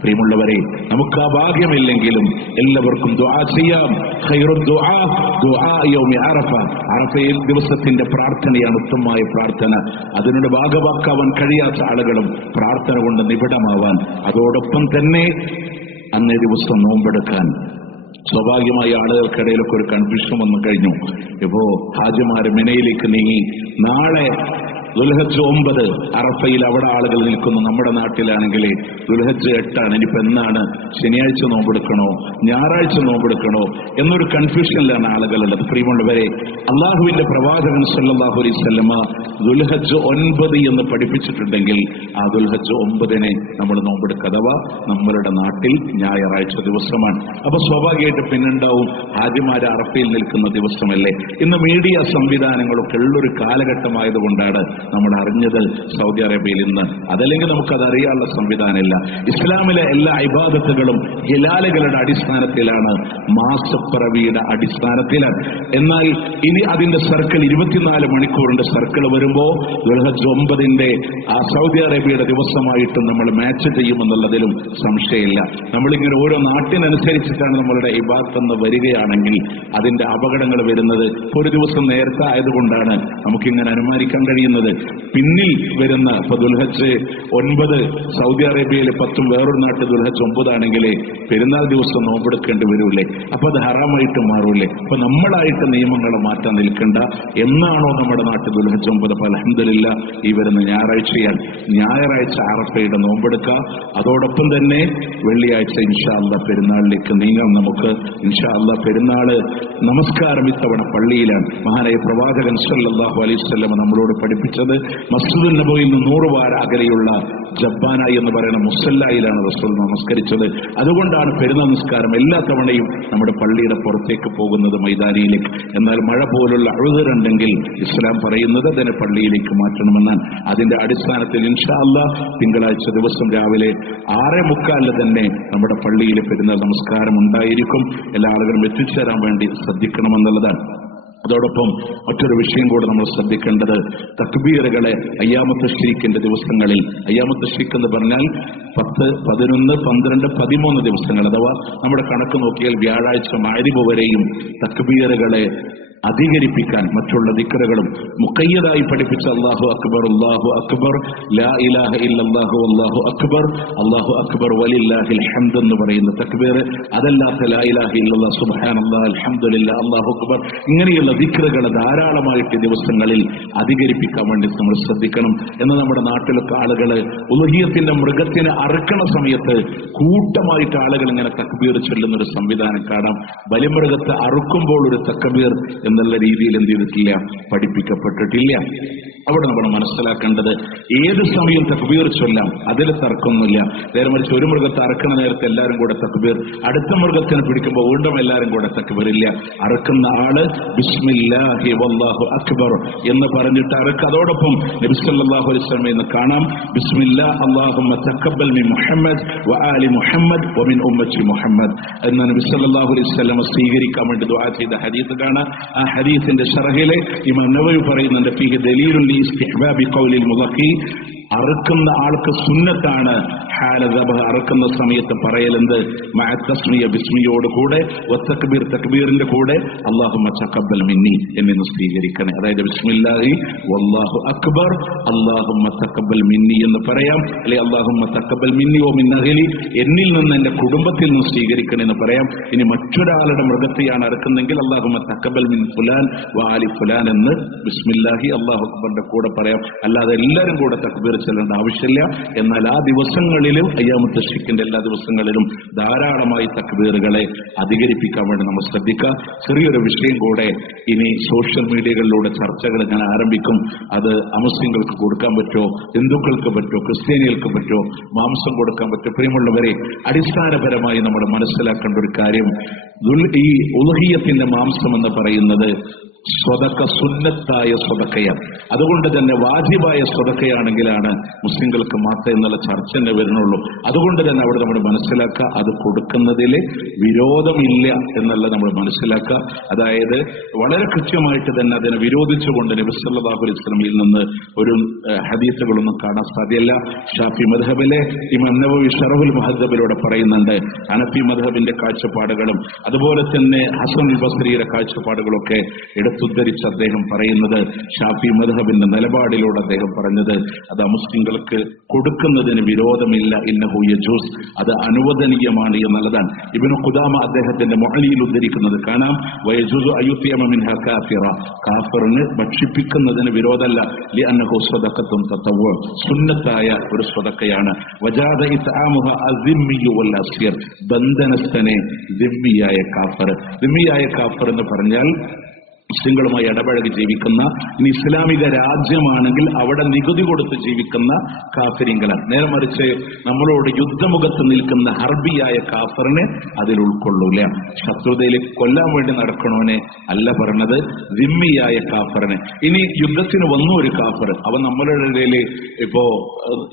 പ്രിയമുള്ളവരെ, നമുക്ക് ആ ഭാഗ്യമില്ലെങ്കിലും എല്ലാവർക്കും ദുആ ചെയ്യാം. ഖൈറു ദുആ ദുആ യൗമി അറഫ. അറഫയിൽ ദിവസത്തിന്റെ പ്രാർത്ഥനയാണ് ഉത്തമമായ പ്രാർത്ഥന. അതിനോട് ഭാഗവാക്കാവാൻ കഴിയാത്ത ആളുകളും പ്രാർത്ഥന കൊണ്ട് നിബിഡമാവാൻ, അതോടൊപ്പം തന്നെ അന്നേ ദിവസം നോമ്പെടുക്കാൻ. സ്വാഭാവികമായി ആളുകൾക്കിടയിലൊക്കെ ഒരു കൺഫ്യൂഷൻ വന്നു കഴിഞ്ഞു. ഇപ്പോ ഹാജിമാര് മിനയിലേക്ക് നീങ്ങി. നാളെ ദുൽഹജ്ജ് 9 അറഫയിൽ അവിടെ ആളുകൾ നിൽക്കുന്നു. നമ്മുടെ നാട്ടിലാണെങ്കിൽ ദുൽഹജ്ജ് 8 ഇനിയിപ്പോ എന്നാണ്? ശനിയാഴ്ച നോമ്പെടുക്കണോ ഞായറാഴ്ച നോമ്പെടുക്കണോ എന്നൊരു കൺഫ്യൂഷനിലാണ് ആളുകളുള്ളത്. പ്രിയമുള്ളവരെ, അള്ളാഹുവിന്റെ പ്രവാചകൻ സല്ലല്ലാഹു അലൈഹി വസല്ലമ ദുൽഹജ്ജ് 9 എന്ന് പഠിപ്പിച്ചിട്ടുണ്ടെങ്കിൽ ആ ദുൽഹജ്ജ് 9 നമ്മൾ നോമ്പെടുക്കുക. അഥവാ നമ്മളുടെ നാട്ടിൽ ഞായറാഴ്ച ദിവസമാണ്. അപ്പൊ സ്വാഭാവികമായിട്ട് പിന്നുണ്ടാവും ഹാജിമാര് അറഫയിൽ നിൽക്കുന്ന ദിവസമല്ലേ. ഇന്ന് മീഡിയ സംവിധാനങ്ങളൊക്കെ ഉള്ളൊരു കാലഘട്ടമായതുകൊണ്ടാണ് നമ്മൾ അറിഞ്ഞത് സൗദി അറേബ്യയിൽ ഇന്ന്. അതല്ലെങ്കിൽ നമുക്കത് അറിയാനുള്ള സംവിധാനമില്ല. ഇസ്ലാമിലെ എല്ലാ ഇബാദത്തുകളും ഹിലാലുകളുടെ അടിസ്ഥാനത്തിലാണ്, മാസപ്പിറവിയുടെ അടിസ്ഥാനത്തിലാണ്. എന്നാൽ ഇനി അതിന്റെ സർക്കിൾ 24 മണിക്കൂറിന്റെ സർക്കിൾ വരുമ്പോ ദുൽഹജ്ജ് 9 ആ സൗദി അറേബ്യയുടെ ദിവസമായിട്ട് നമ്മൾ മാച്ച് ചെയ്യുമെന്നുള്ളതിലും സംശയമില്ല. നമ്മളിങ്ങനെ ഓരോ നാട്ടിനനുസരിച്ചിട്ടാണ് നമ്മളുടെ ഇബാദത്ത് എന്ന് വരികയാണെങ്കിൽ അതിന്റെ അപകടങ്ങൾ വരുന്നത് ഒരു ദിവസം നേരത്തെ ആയതുകൊണ്ടാണ് നമുക്കിങ്ങനെ അനുമാനിക്കാൻ കഴിയുന്നത്. പിന്നിൽ വരുന്ന ഇപ്പൊ ദുൽഹജ്ജ് 9 സൗദി അറേബ്യയിൽ 10 വേറൊരു നാട്ടിൽ ദുൽഹജ്ജ് 9 ആണെങ്കിൽ പെരുന്നാൾ ദിവസം നോമ്പെടുക്കേണ്ടി വരൂലേ? അപ്പൊ അത് ഹറാമായിട്ട് മാറൂലേ? അപ്പൊ നമ്മളായിട്ട് നിയമങ്ങളെ മാറ്റാൻ നിൽക്കണ്ട. എന്നാണോ നമ്മുടെ നാട്ടിൽ ദുൽഹജ്ജ് 9? അപ്പൊ അൽഹംദുലില്ലാ ഈ വരുന്ന ഞായറാഴ്ച അറഫയുടെ നോമ്പെടുക്കുക. അതോടൊപ്പം തന്നെ വെള്ളിയാഴ്ച ഇൻഷാ അല്ലാഹ് പെരുന്നാളിലേക്ക് നീങ്ങാം. നമുക്ക് ഇൻഷാ അല്ലാഹ് പെരുന്നാള് നമസ്കാരം ഇത്തവണ പള്ളിയിലാണ്. മഹാനായ പ്രവാചകൻ സല്ലല്ലാഹു അലൈഹി വസല്ലം നമ്മളോട് പഠിപ്പിച്ചത് മസ്ജിദുൻ നബവിയിൽ നിന്ന് 100 വാര അകലെയുള്ള ജബ്ബാനായി എന്ന് പറയുന്ന മുസല്ലയിലാണ് റസൂൽ നമസ്കരിച്ചത്. അതുകൊണ്ടാണ് പെരുന്നാൾ നിസ്കാരം എല്ലാ തവണയും നമ്മുടെ പള്ളിയുടെ പുറത്തേക്ക് പോകുന്നത്, മൈതാനിയിലേക്ക്. എന്നാൽ മഴ പോലുള്ള ഉദ്റുണ്ടെങ്കിൽ ഇസ്ലാം പറയുന്നത് അതിനെ പള്ളിയിലേക്ക് മാറ്റണമെന്നാണ്. അതിന്റെ അടിസ്ഥാനത്തിൽ ഇൻഷാ അല്ലാഹ് തിങ്കളാഴ്ച ദിവസം രാവിലെ 6:45 തന്നെ നമ്മുടെ പള്ളിയിലെ പെരുന്നാൾ നമസ്കാരം ഉണ്ടായിരിക്കും. എല്ലാ ആളുകളും എത്തിച്ചേരാൻ വേണ്ടി ശ്രദ്ധിക്കണമെന്നുള്ളതാണ്. അതോടൊപ്പം മറ്റൊരു വിഷയം കൂടെ നമ്മൾ ശ്രദ്ധിക്കേണ്ടത് തക്ബീറുകളെ അയ്യാമത്ത് തശ്രീഖിന്റെ ദിവസങ്ങളിൽ, അയ്യാമത്ത് തശ്രീഖ് എന്ന് പറഞ്ഞാൽ 10, 11, 12, 13 ദിവസങ്ങൾ, അഥവാ നമ്മുടെ കണക്ക് നോക്കിയാൽ വ്യാഴാഴ്ച മഗ്‌രിബ് വരെയും തക്ബീറുകളെ അധികരിപ്പിക്കാൻ മറ്റുള്ള ദിക്റുകളും മുഖയ്യദായി പഠിപ്പിച്ച അല്ലാഹു അക്ബർ അല്ലാഹു അക്ബർ ലാ ഇലാഹ ഇല്ലല്ലാഹു അല്ലാഹു അക്ബർ വലില്ലാഹിൽ ഹംദ് എന്ന് പറയുന്ന തക്ബീർ, അതല്ലാത്ത ലാ ഇലാഹ ഇല്ലല്ലാഹ് സുബ്ഹാനല്ലാഹ് അൽഹംദുലില്ലാഹ് അല്ലാഹു അക്ബർ, ഇങ്ങനെയുള്ള ദിക്റുകൾ ധാരാളമായിട്ട് ദിവസങ്ങളിൽ അധികരിപ്പിക്കാൻ വേണ്ടി നമ്മൾ ശ്രദ്ധിക്കണം. എന്ന് നമ്മുടെ നാട്ടിലൊക്കെ ആളുകൾ ഉളുഹിയത്തിന്റെ മൃഗത്തിനെ അറുക്കണ സമയത്ത് കൂട്ടമായിട്ട് ആളുകൾ ഇങ്ങനെ തക്ബീർ ചൊല്ലുന്ന ഒരു സംവിധാനം കാണാം. ബലിമൃഗത്തെ അറുക്കുമ്പോൾ ഒരു തക്ബീർ, എന്നുള്ള രീതിയിൽ എന്ത് ചെയ്തിട്ടില്ല, പഠിപ്പിക്കപ്പെട്ടിട്ടില്ല. അവിടെ നമ്മൾ മനസ്സിലാക്കേണ്ടത് ഏത് സമയം തക്ബീർ ചൊല്ലാം, അതിൽ തർക്കമൊന്നുമില്ല. നേരെ മറിച്ച് ഒരു മൃഗത്തെ അറക്കണ നേരത്തെ എല്ലാവരും കൂടെ തക്ബീർ, അടുത്ത മൃഗത്തിനെ പിടിക്കുമ്പോൾ വീണ്ടും എല്ലാവരും കൂടെ തക്ബീർ ഇല്ല. അറക്കുന്ന ആള് ബിസ്മില്ലാഹി വല്ലാഹു അക്ബർ എന്ന് പറഞ്ഞിട്ട് അറക്കുക. അതോടൊപ്പം നബി സല്ലല്ലാഹു അലൈഹി വസല്ലം എന്ന് കാണാം, ബിസ്മില്ലാ അല്ലാഹുമ്മ തഖബ്ബൽ മിൻ മുഹമ്മദ് വ ആലി മുഹമ്മദ് വ മിൻ ഉമ്മത്തി മുഹമ്മദ് എന്ന് നബി സല്ലല്ലാഹു അലൈഹി വസല്ലം സ്വീകരിക്കാൻ വേണ്ടി ദുആ ചെയ്ത ഹദീസ് കാണാം. ആ ഹദീസിന്റെ ശറഹിലെ ഇമാം നവവി പറയുന്നുണ്ട്, ഫീഹി ദലീലുൻ ലി ഇസ്തിഹ്ബാബി ഖൗലിൽ മുളഖി, അറുക്കുന്ന ആൾക്ക് സുന്നത്താണ് ഹാലദബഹ്, അറുക്കുന്ന സമയത്ത് പറയലെന്ത്, മഅ തസ്മിയ ബിസ്മിയോട് കൂടെ, വത്തക്ബീർ തക്ബീറിന്റെ കൂടെ, അല്ലാഹുമ്മ തഖബ്ബൽ മിന്നി എന്നിന്ന് സ്വീകരിക്കണേ. അതായത് ബിസ്മില്ലാഹി വല്ലാഹു അക്ബർ അല്ലാഹുമ്മ തഖബ്ബൽ മിന്നി എന്ന് പറയാം, അല്ലെ അല്ലാഹുമ്മ തഖബ്ബൽ മിന്നി വ മിൻ അഹ്ലി, എന്നിൽ നിന്ന് എന്റെ കുടുംബത്തിൽ നിന്ന് സ്വീകരിക്കണേ എന്ന് പറയാം. ഇനി മറ്റൊരാളുടെ മൃഗത്തെയാണ് അറുക്കുന്നെങ്കിൽ അല്ലാഹുമ്മ തഖബ്ബൽ മിൻ ഫുലാൻ വ ആലി ഫുലാൻ എന്ന് ബിസ്മില്ലാഹി അല്ലാഹു അക്ബറിന്റെ കൂടെ പറയാം. അല്ലാതെ എല്ലാവരും കൂടെ തക്ബീർ ചെല്ലേണ്ട ആവശ്യമില്ല. എന്നാൽ ആ ദിവസങ്ങളിലും അയ്യാമു തശ്രീഖിന്റെ എല്ലാ ദിവസങ്ങളിലും ധാരാളമായി തക്ബീറുകളെ അധികരിപ്പിക്കാൻ വേണ്ടി നമ്മൾ ശ്രദ്ധിക്കുക. ചെറിയൊരു വിഷയം കൂടെ ഇനി സോഷ്യൽ മീഡിയകളിലൂടെ ചർച്ചകൾ ഞാൻ ആരംഭിക്കും. അത് അമുസ്ലിങ്ങൾക്ക് കൊടുക്കാൻ പറ്റുമോ, ഹിന്ദുക്കൾക്ക് പറ്റുമോ, ക്രിസ്ത്യാനികൾക്ക് പറ്റുമോ, മാംസം കൊടുക്കാൻ പറ്റുമോ? പ്രിയമുള്ളവരെ, അടിസ്ഥാനപരമായി നമ്മൾ മനസ്സിലാക്കേണ്ട ഒരു കാര്യം, ഈ ഉളുഹിയ്യത്തിന്റെ മാംസം എന്ന് പറയുന്നത് സ്വതക്ക, സുന്നത്തായ സ്വതക്കയാണ്. അതുകൊണ്ട് തന്നെ വാജിബായ സ്വതക്കയാണെങ്കിലാണ് മുസ്ലിങ്ങൾക്ക് മാത്രം എന്നുള്ള ചർച്ച തന്നെ വരുന്നുള്ളൂ. അതുകൊണ്ട് തന്നെ അവിടെ നമ്മൾ മനസ്സിലാക്കുക, അത് കൊടുക്കുന്നതിൽ വിരോധമില്ല എന്നല്ല നമ്മൾ മനസ്സിലാക്കുക. അതായത് വളരെ കൃത്യമായിട്ട് തന്നെ അതിനെ വിരോധിച്ചുകൊണ്ട് നബി സല്ലല്ലാഹു അലൈഹി വസല്ലമയിൽ നിന്ന് ഒരു ഹദീസുകളൊന്നും കാണാൻ സാധ്യമല്ല. ഷാഫി മദ്ഹബിലെ ഇമാം നവവി ശറഹുൽ മുഹദ്ദബിലൂടെ പറയുന്നുണ്ട്, ഹനഫി മദ്ഹബിന്റെ കാഴ്ചപ്പാടുകളും അതുപോലെ തന്നെ ഹസൻ അൽ ബസ്രിയുടെ കാഴ്ചപ്പാടുകളൊക്കെ എടുത്തുദ്ധരിച്ച് അദ്ദേഹം പറയുന്നത്, ഷാഫി മദ്ഹബിന്റെ നിലപാടിലൂടെ അദ്ദേഹം പറഞ്ഞത്, അത് മുസ്ലിങ്ങൾക്ക് കൊടുക്കുന്നതിന് വിരോധമില്ല, ഇന്നഹു യജൂസ്, അത് അനുവദനീയമാണ് എന്നുള്ളതാണ്. ഇബ്നു ഖുദാമ അദ്ദേഹത്തിന്റെ മുഅ്ലിയിൽ ഉദ്ധരിക്കുന്നത് കാണാം, വയജൂസു അയുത്തിയമ മിൻഹ കാഫിറ, കാഫിറിന് ഭക്ഷിപ്പിക്കുന്നതിന് വിരോധമല്ല, ലിഅന്നഹു സ്വദഖത്തുൻ തതവ്വു, സുന്നത്തായ ഒരു സ്വദഖയാണ്. വജാദ ഇത്ആമുഹ അസിമ്മിയു വൽ അസ്യർ, ബന്ധനസ്ഥനെ ദിമ്മിയായ കാഫിർ. ദിമ്മിയായ കാഫിർ എന്ന് പറഞ്ഞാൽ മുസ്ലിങ്ങളുമായി ഇടപഴകി ജീവിക്കുന്ന, ഇനി ഇസ്ലാമിക രാജ്യമാണെങ്കിൽ അവിടെ നികുതി കൊടുത്ത് ജീവിക്കുന്ന കാഫിരിങ്ങളാണ്. നേരെ മറിച്ച് നമ്മളോട് യുദ്ധമുഖത്ത് നിൽക്കുന്ന ഹർബിയായ കാഫറിനെ അതിൽ ഉൾക്കൊള്ളൂല. ശത്രുതയിലേക്ക് കൊല്ലാൻ വേണ്ടി നടക്കണോനെ അല്ല പറഞ്ഞത്, ദിമ്മിയായ കാഫറിനെ. ഇനി യുദ്ധത്തിന് വന്നു ഒരു കാഫർ, അവൻ നമ്മളുടെ ഇടയിൽ ഇപ്പോ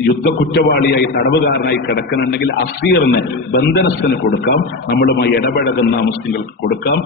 യുദ്ധ കുറ്റവാളിയായി തടവുകാരനായി കിടക്കുന്നുണ്ടെങ്കിൽ അസീറിന്, ബന്ധനസ്ഥന് കൊടുക്കാം, നമ്മളുമായി ഇടപഴകുന്ന മുസ്ലിങ്ങൾക്ക് കൊടുക്കാം.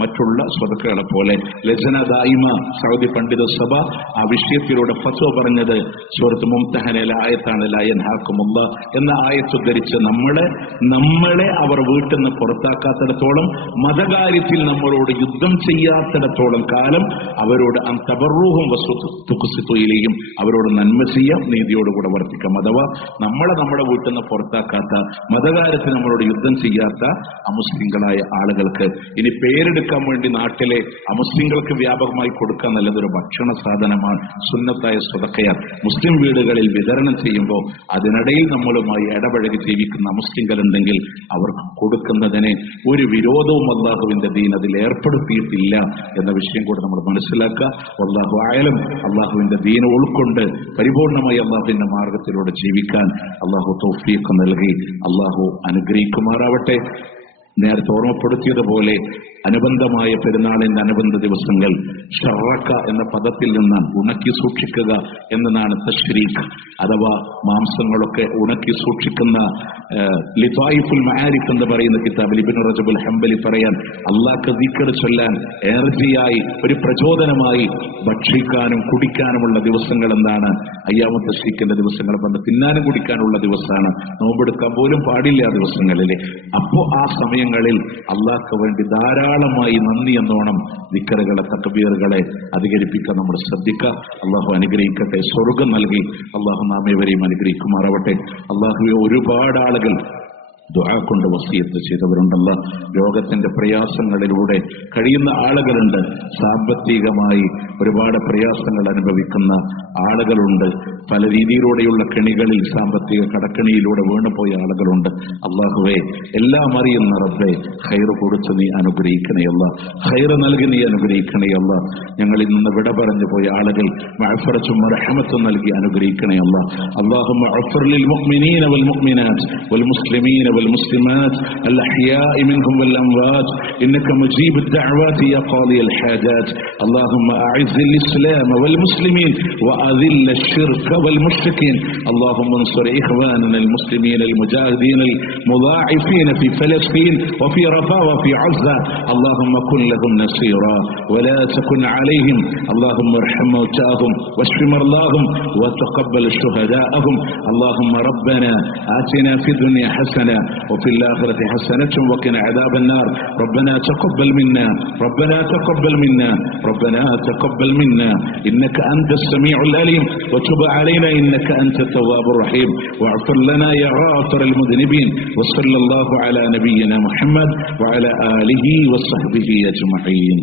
മറ്റുള്ള സ്വതക്കകളെ പോലെ. ലജന ദായിമ സൗദി പണ്ഡിത സഭ ആ വിഷയത്തിലൂടെ ഫത്വ പറഞ്ഞത് സൂറത്ത് മുംതഹനയിലെ ആയത്താണ്, ലാ യൻഹാകുമുല്ലാഹ് എന്ന ആയത്ത് ഉദ്ധരിച്ച് നമ്മളെ അവർ വീട്ടിൽ നിന്ന് പുറത്താക്കാത്തിടത്തോളം, മതകാര്യത്തിൽ നമ്മളോട് യുദ്ധം ചെയ്യാത്തിടത്തോളം കാലം അവരോട് അന്തബറൂഹും വസുതുഖ്സിതുയിലേയും, അവരോട് നന്മ ചെയ്യാം, നീതിയോടുകൂടെ വർത്തിക്കാം. അഥവാ നമ്മുടെ വീട്ടിൽ നിന്ന് പുറത്താക്കാത്ത, മതകാര്യത്തിൽ നമ്മളോട് യുദ്ധം ചെയ്യാത്ത അമുസ്ലിങ്ങളായ ആളുകൾക്ക് ഇനി പേരെടുക്കാൻ വേണ്ടി നാട്ടിലെ അമുസ്ലിങ്ങൾക്ക് വ്യാപകമായി കൊടുക്കാൻ നല്ലതൊരു ഭക്ഷണ സാധനമാണ്, സുന്നത്തായ സ്വതക്കയാണ്. മുസ്ലിം വീടുകളിൽ വിതരണം ചെയ്യുമ്പോൾ അതിനിടയിൽ നമ്മളുമായി ഇടപഴകി ജീവിക്കുന്ന മുസ്ലിങ്ങളുണ്ടെങ്കിൽ അവർക്ക് കൊടുക്കുന്നതിന് ഒരു വിരോധവും അല്ലാഹുവിന്റെ ദീൻ അതിൽ ഏർപ്പെടുത്തിയിട്ടില്ല എന്ന വിഷയം കൂടെ നമ്മൾ മനസ്സിലാക്കുക. അല്ലാഹു ആയാലും അല്ലാഹുവിന്റെ ദീൻ ഉൾക്കൊണ്ട് പരിപൂർണമായി അല്ലാഹുവിന്റെ മാർഗത്തിലൂടെ ജീവിക്കാൻ അല്ലാഹു തൗഫീഖ് നൽകി അല്ലാഹു അനുഗ്രഹിക്കുമാറാവട്ടെ. നേരത്തെ ഓർമ്മപ്പെടുത്തിയതുപോലെ അനുബന്ധമായ പെരുന്നാളിന്റെ അനുബന്ധ ദിവസങ്ങൾ ഷറക്ക എന്ന പദത്തിൽ നിന്ന് ഉണക്കി സൂക്ഷിക്കുക എന്നതാണ് തശ്രീഖ്, അഥവാ മാംസങ്ങളൊക്കെ ഉണക്കി സൂക്ഷിക്കുന്ന. ലിതായിഫുൽ മആരിഫ് എന്ന് പറയുന്ന കിതാബിൽ ഇബ്നു റജബുൽ ഹംബലി പറയാൻ, അല്ലാഹ്ക്ക് ദിക്ർ ചൊല്ലാൻ എനർജിയായി, ഒരു പ്രചോദനമായി ഭക്ഷിക്കാനും കുടിക്കാനുമുള്ള ദിവസങ്ങൾ എന്താണ്? അയ്യാമു തശ്രീഖിന്റെ ദിവസങ്ങൾ. പണ്ട് തിന്നാനും കുടിക്കാനുള്ള ദിവസമാണ്, നോമ്പെടുക്കാൻ പോലും പാടില്ല ആ ദിവസങ്ങളിലെ. അപ്പോ ആ സമയങ്ങളിൽ അല്ലാഹ്ക്ക് വേണ്ടി ധാരാളമായി നന്ദി എന്നോണം ദിക്റുകളെ, തക്ബീറുകളെ അധികരിപ്പിക്കാൻ നമ്മൾ ശ്രദ്ധിക്കുക. അള്ളാഹു അനുഗ്രഹിക്കട്ടെ, സ്വർഗം നൽകി അള്ളാഹു നാം ഏവരെയും അനുഗ്രഹിക്കുമാറാവട്ടെ. അള്ളാഹുവെ, ഒരുപാട് ആളുകൾ ദുആ കൊണ്ട് വസിയത്ത് ചെയ്തവരുണ്ടല്ല. രോഗത്തിന്റെ പ്രയാസങ്ങളിലൂടെ കഴിയുന്ന ആളുകളുണ്ട്. സാമ്പത്തികമായി ഒരുപാട് പ്രയാസങ്ങൾ അനുഭവിക്കുന്ന ആളുകളുണ്ട്. പല രീതിയിലൂടെയുള്ള കെണികളിൽ, സാമ്പത്തിക കടക്കണിയിലൂടെ വീണുപോയ ആളുകളുണ്ട്. അല്ലാഹുവേ, എല്ലാം അറിയുന്ന റബ്ബേ, ഖൈർ കൊടുത്ത് നീ അനുഗ്രഹിക്കണയല്ല, ഖൈർ നൽകി നീ അനുഗ്രഹിക്കണയല്ല. ഞങ്ങളിൽ നിന്ന് വിട പറഞ്ഞു പോയ ആളുകൾ മഅ്ഫിറത്തും റഹ്മത്തും നൽകി അനുഗ്രഹിക്കണയല്ല. അല്ലാഹുമ്മ അഗ്ഫിർ ലിൽ മുഅ്മിനീന വൽ മുഅ്മിനാത്ത് വൽ മുസ്ലിമീന والمسلمات الأحياء منهم والأموات إنك مجيب الدعوات يا قاضي الحاجات. اللهم أعز الإسلام والمسلمين وأذل الشرك والمشركين. اللهم انصر إخواننا المسلمين المجاهدين المضاعفين في فلسطين وفي رفاه وفي عزة. اللهم كن لهم نصيرا ولا تكن عليهم. اللهم ارحم موتاهم واشف مرضاهم وتقبل شهداءهم. اللهم ربنا آتنا في الدنيا حسنة وفي الآخرة حسنة وقنا عذاب النار. ربنا تقبل منا، ربنا تقبل منا، ربنا تقبل منا إنك أنت السميع العليم وتب علينا إنك أنت التواب الرحيم واغفر لنا يا غافر المذنبين. وصلى الله على نبينا محمد وعلى آله وصحبه أجمعين.